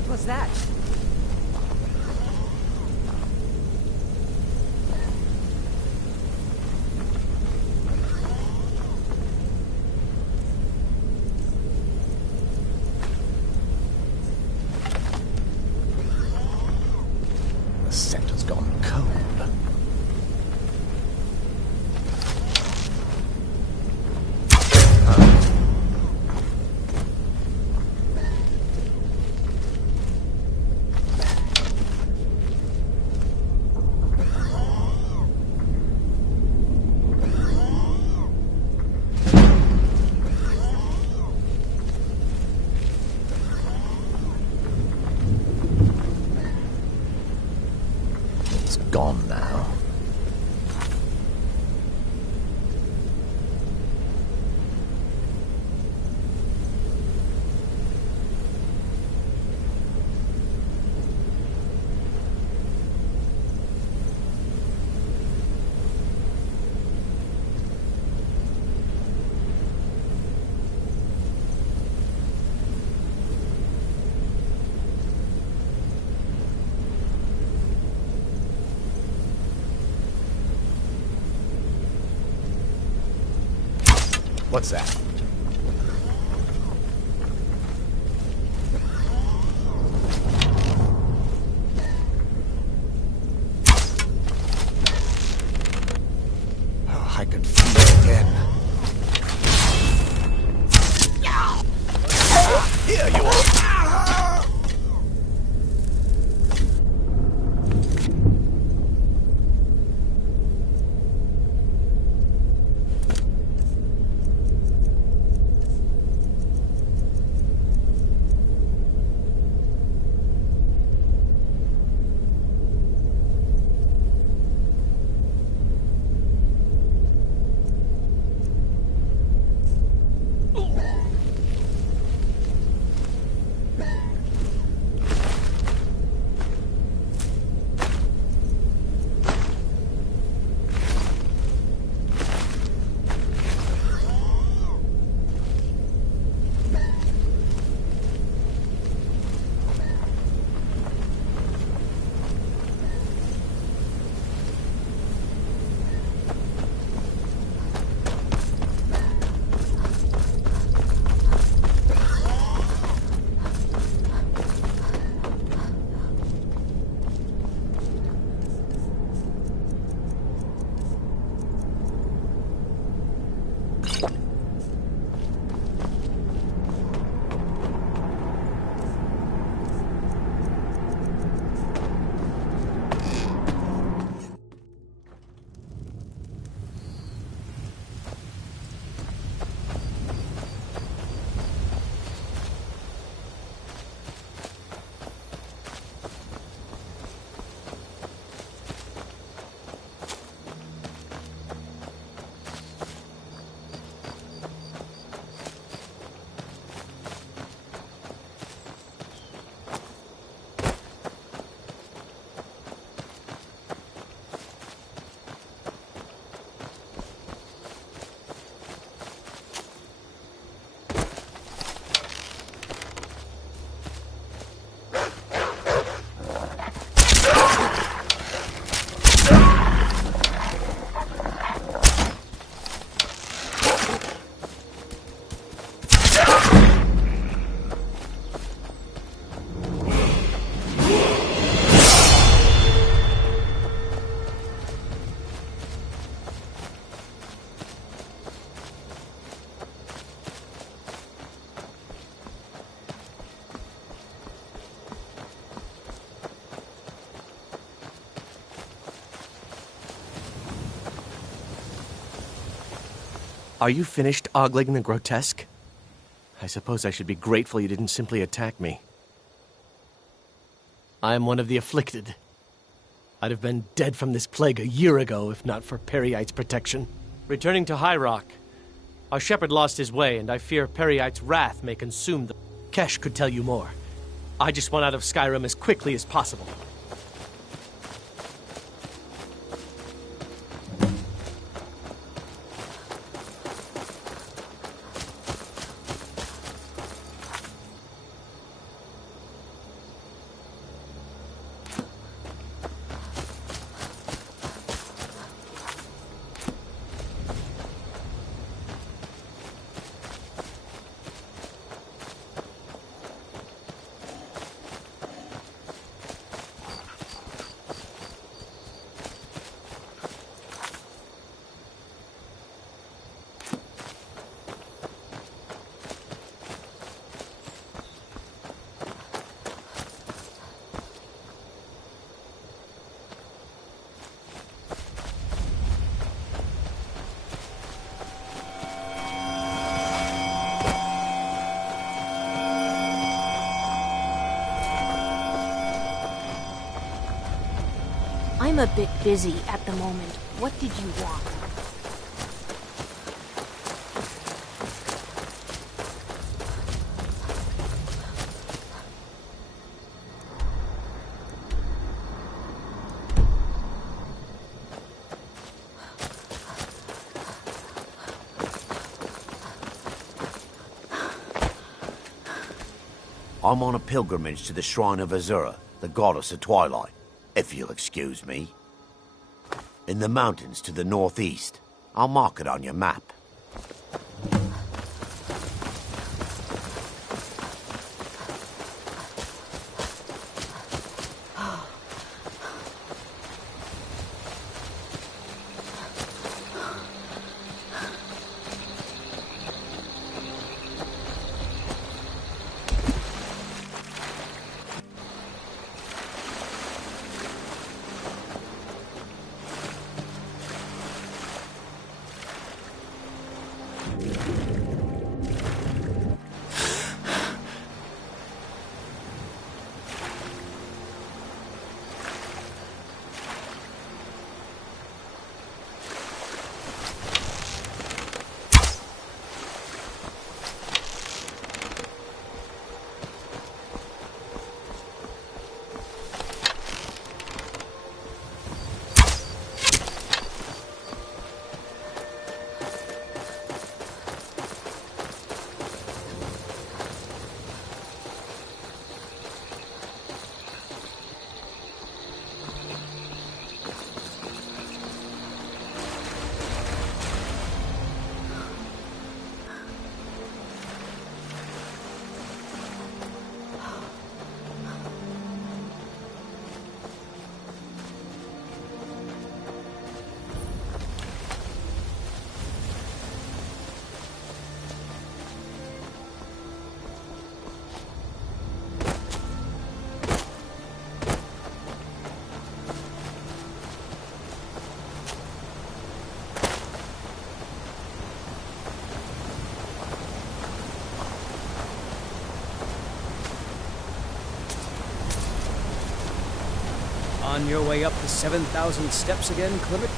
What was that? The scent has gone cold. It's gone now. What's that? Oh, I could feel it again. Here you are! Are you finished ogling the grotesque? I suppose I should be grateful you didn't simply attack me. I am one of the afflicted. I'd have been dead from this plague a year ago if not for Periite's protection. Returning to High Rock, our shepherd lost his way, and I fear Periite's wrath may consume the... Kesh could tell you more. I just want out of Skyrim as quickly as possible. I'm a bit busy at the moment. What did you want? I'm on a pilgrimage to the shrine of Azura, the goddess of twilight, if you'll excuse me. In the mountains to the northeast. I'll mark it on your map. On your way up the 7,000 steps again, Clement?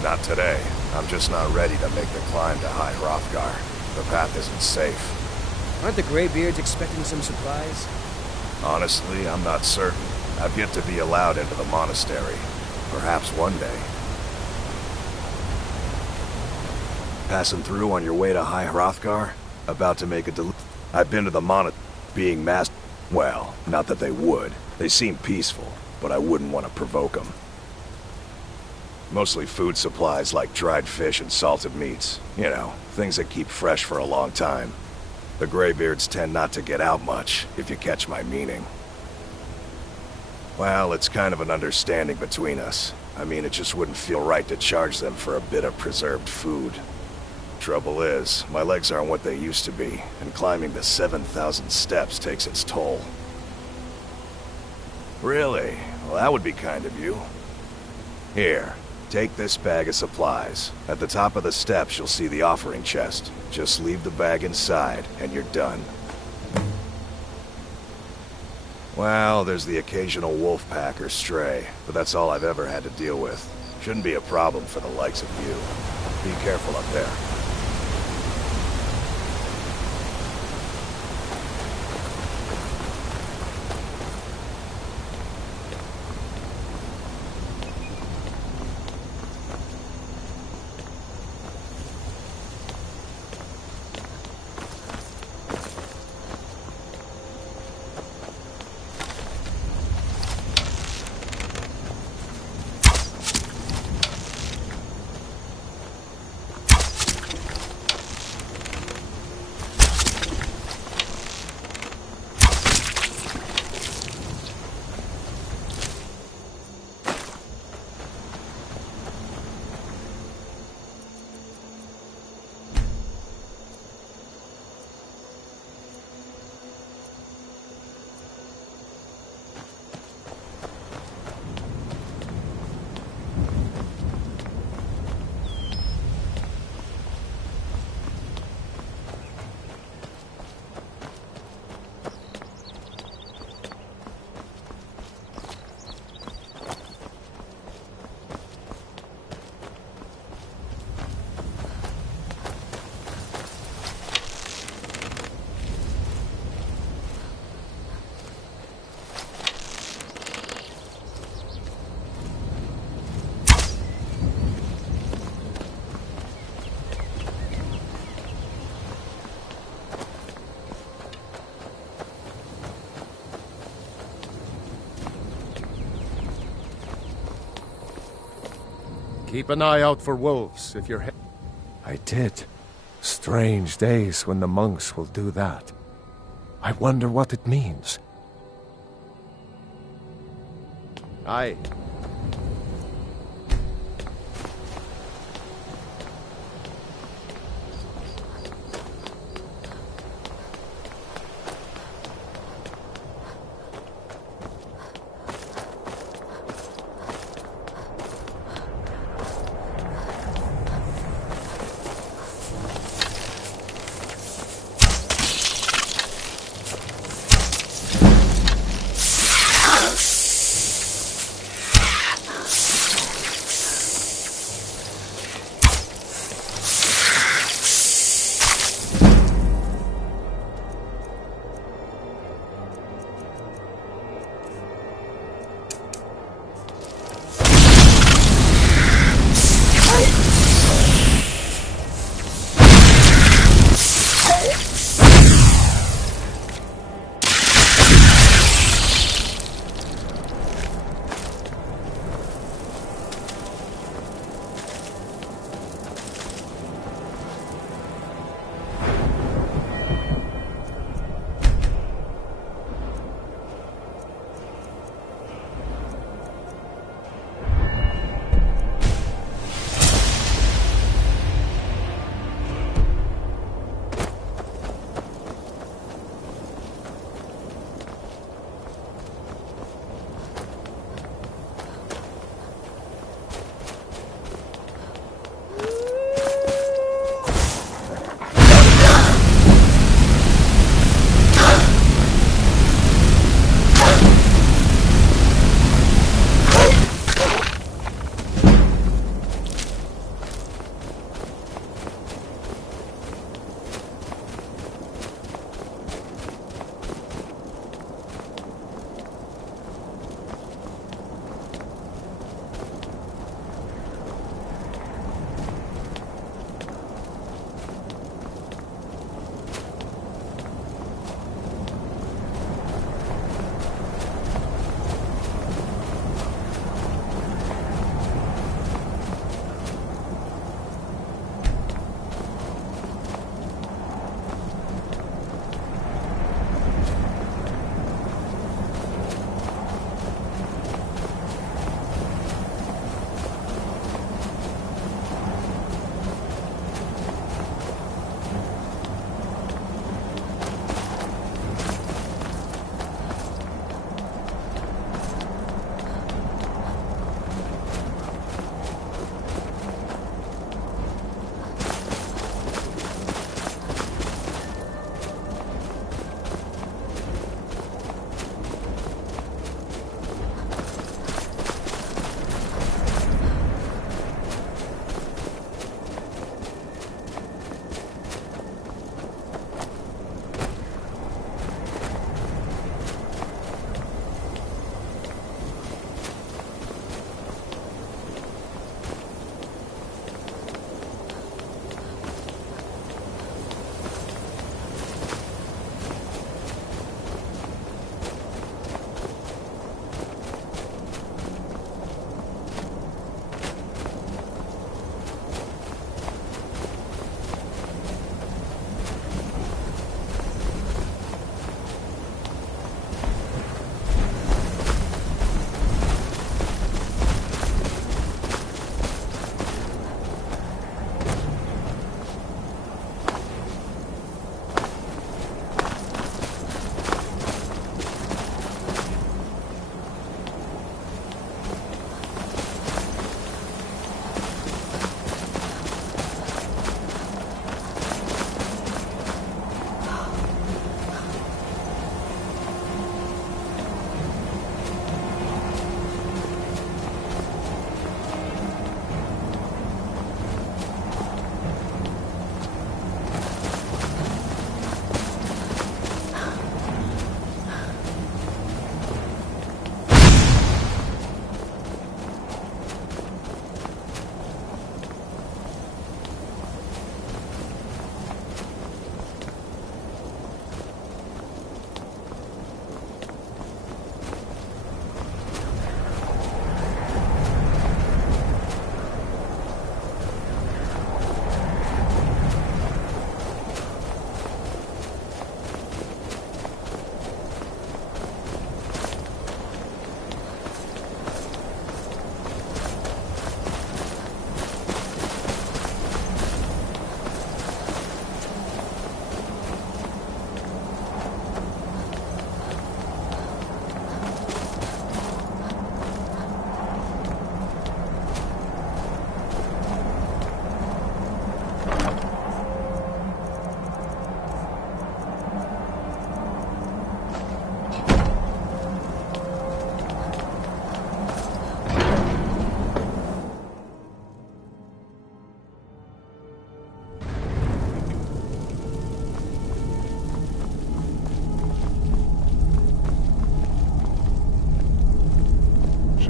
Not today. I'm just not ready to make the climb to High Hrothgar. The path isn't safe. Aren't the Greybeards expecting some surprise? Honestly, I'm not certain. I've yet to be allowed into the monastery. Perhaps one day. Passing through on your way to High Hrothgar? About to make a I've been to the monastery being masked. Well, not that they would. They seem peaceful, but I wouldn't want to provoke them. Mostly food supplies like dried fish and salted meats. You know, things that keep fresh for a long time. The Greybeards tend not to get out much, if you catch my meaning. Well, it's kind of an understanding between us. I mean, it just wouldn't feel right to charge them for a bit of preserved food. Trouble is, my legs aren't what they used to be, and climbing the 7,000 steps takes its toll. Really? Well, that would be kind of you. Here, take this bag of supplies. At the top of the steps, you'll see the offering chest. Just leave the bag inside, and you're done. Well, there's the occasional wolf pack or stray, but that's all I've ever had to deal with. Shouldn't be a problem for the likes of you. Be careful up there. Keep an eye out for wolves if you're... I did. Strange days when the monks will do that. I wonder what it means. Aye.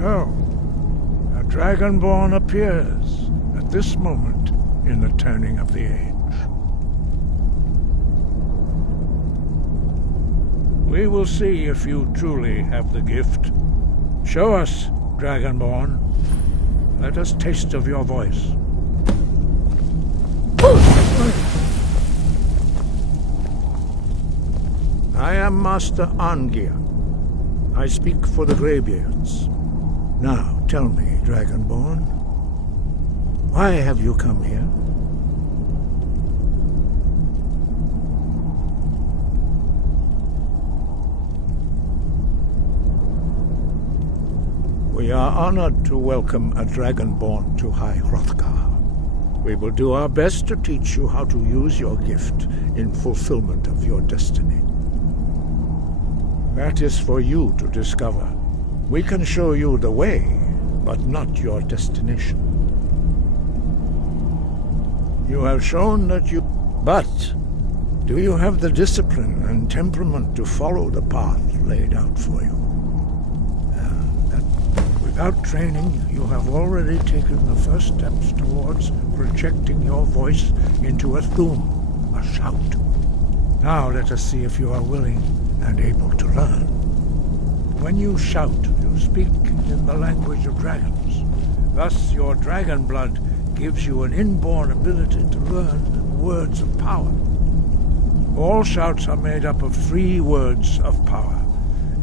So, a Dragonborn appears at this moment in the turning of the age. We will see if you truly have the gift. Show us, Dragonborn. Let us taste of your voice. I am Master Angia. I speak for the Greybeards. Now, tell me, Dragonborn, why have you come here? We are honored to welcome a Dragonborn to High Hrothgar. We will do our best to teach you how to use your gift in fulfillment of your destiny. That is for you to discover. We can show you the way, but not your destination. You have shown that you... But, do you have the discipline and temperament to follow the path laid out for you? Without training, you have already taken the first steps towards projecting your voice into a thum, a shout. Now let us see if you are willing and able to learn. When you shout, you speak in the language of dragons. Thus, your dragon blood gives you an inborn ability to learn words of power. All shouts are made up of 3 words of power.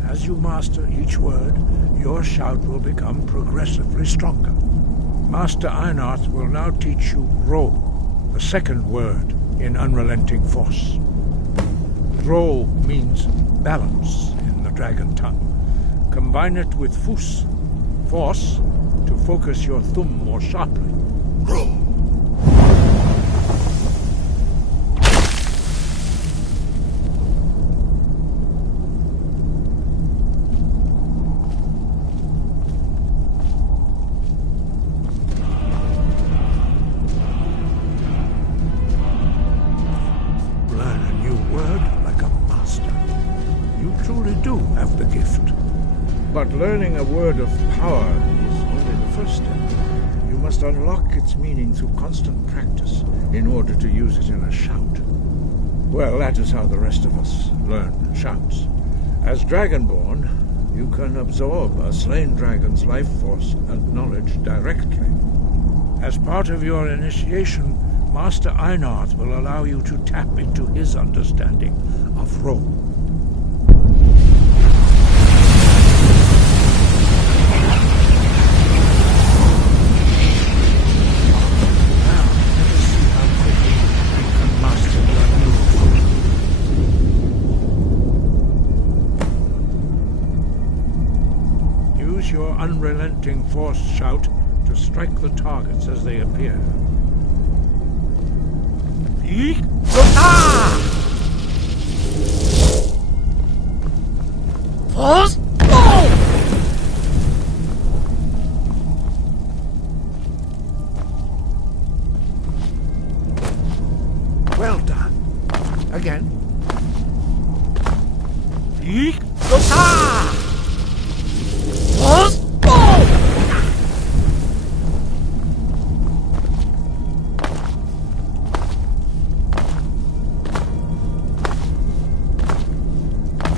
As you master each word, your shout will become progressively stronger. Master Einarth will now teach you Ro, the second word in Unrelenting Force. Ro means balance in the dragon tongue. Combine it with Fus, force, to focus your thumb more sharply. Ro! But learning a word of power is only the first step. You must unlock its meaning through constant practice in order to use it in a shout. Well, that is how the rest of us learn shouts. As Dragonborn, you can absorb a slain dragon's life force and knowledge directly. As part of your initiation, Master Einarth will allow you to tap into his understanding of Ro. Your unrelenting force shout to strike the targets as they appear. Force! Well done. Again.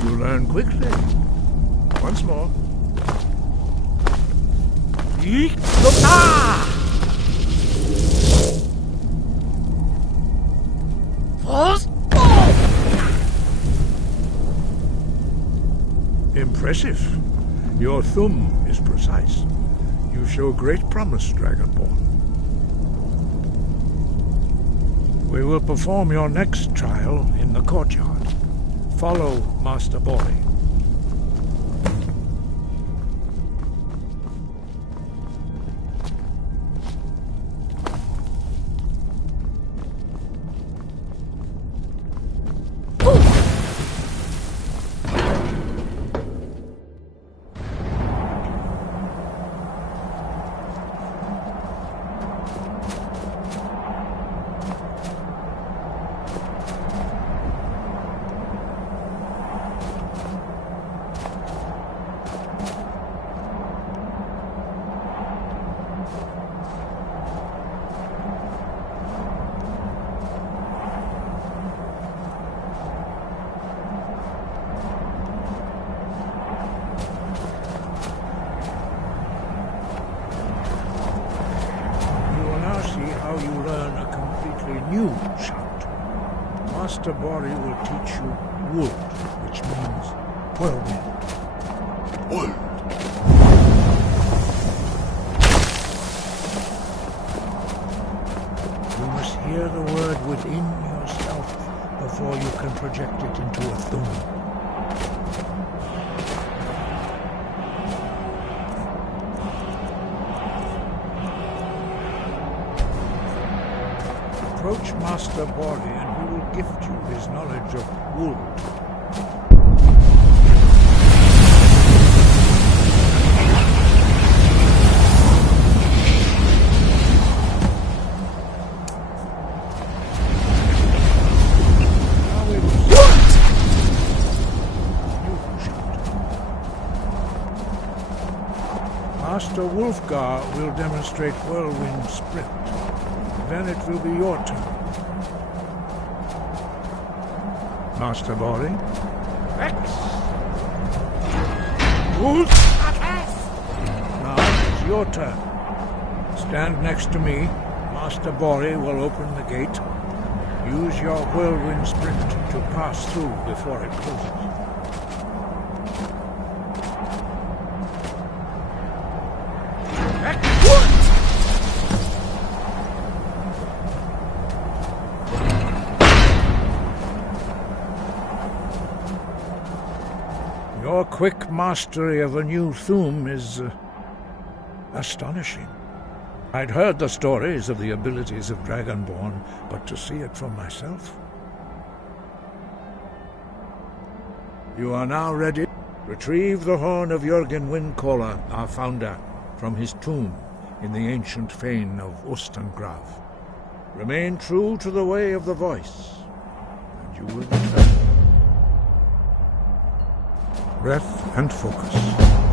You learn quickly. Once more. Impressive. Your thumb is precise. You show great promise, Dragonborn. We will perform your next trial in the courtyard. Follow Master Boy. Master Bori will teach you wood, which means whirlwind. Wood. You must hear the word within yourself before you can project it into a thum. Approach Master Bori and he will gift you his knowledge of wood. Master Wulfgar will demonstrate whirlwind sprint. Then it will be your turn. Master Bori. X. Wolf. Now it's your turn. Stand next to me. Master Bori will open the gate. Use your whirlwind sprint to pass through before it closes. Your quick mastery of a new Thum is astonishing. I'd heard the stories of the abilities of Dragonborn, but to see it for myself. You are now ready. Retrieve the horn of Jürgen Windcaller, our founder, from his tomb in the ancient fane of Ustengrav. Remain true to the way of the voice, and you will return. Breath and focus.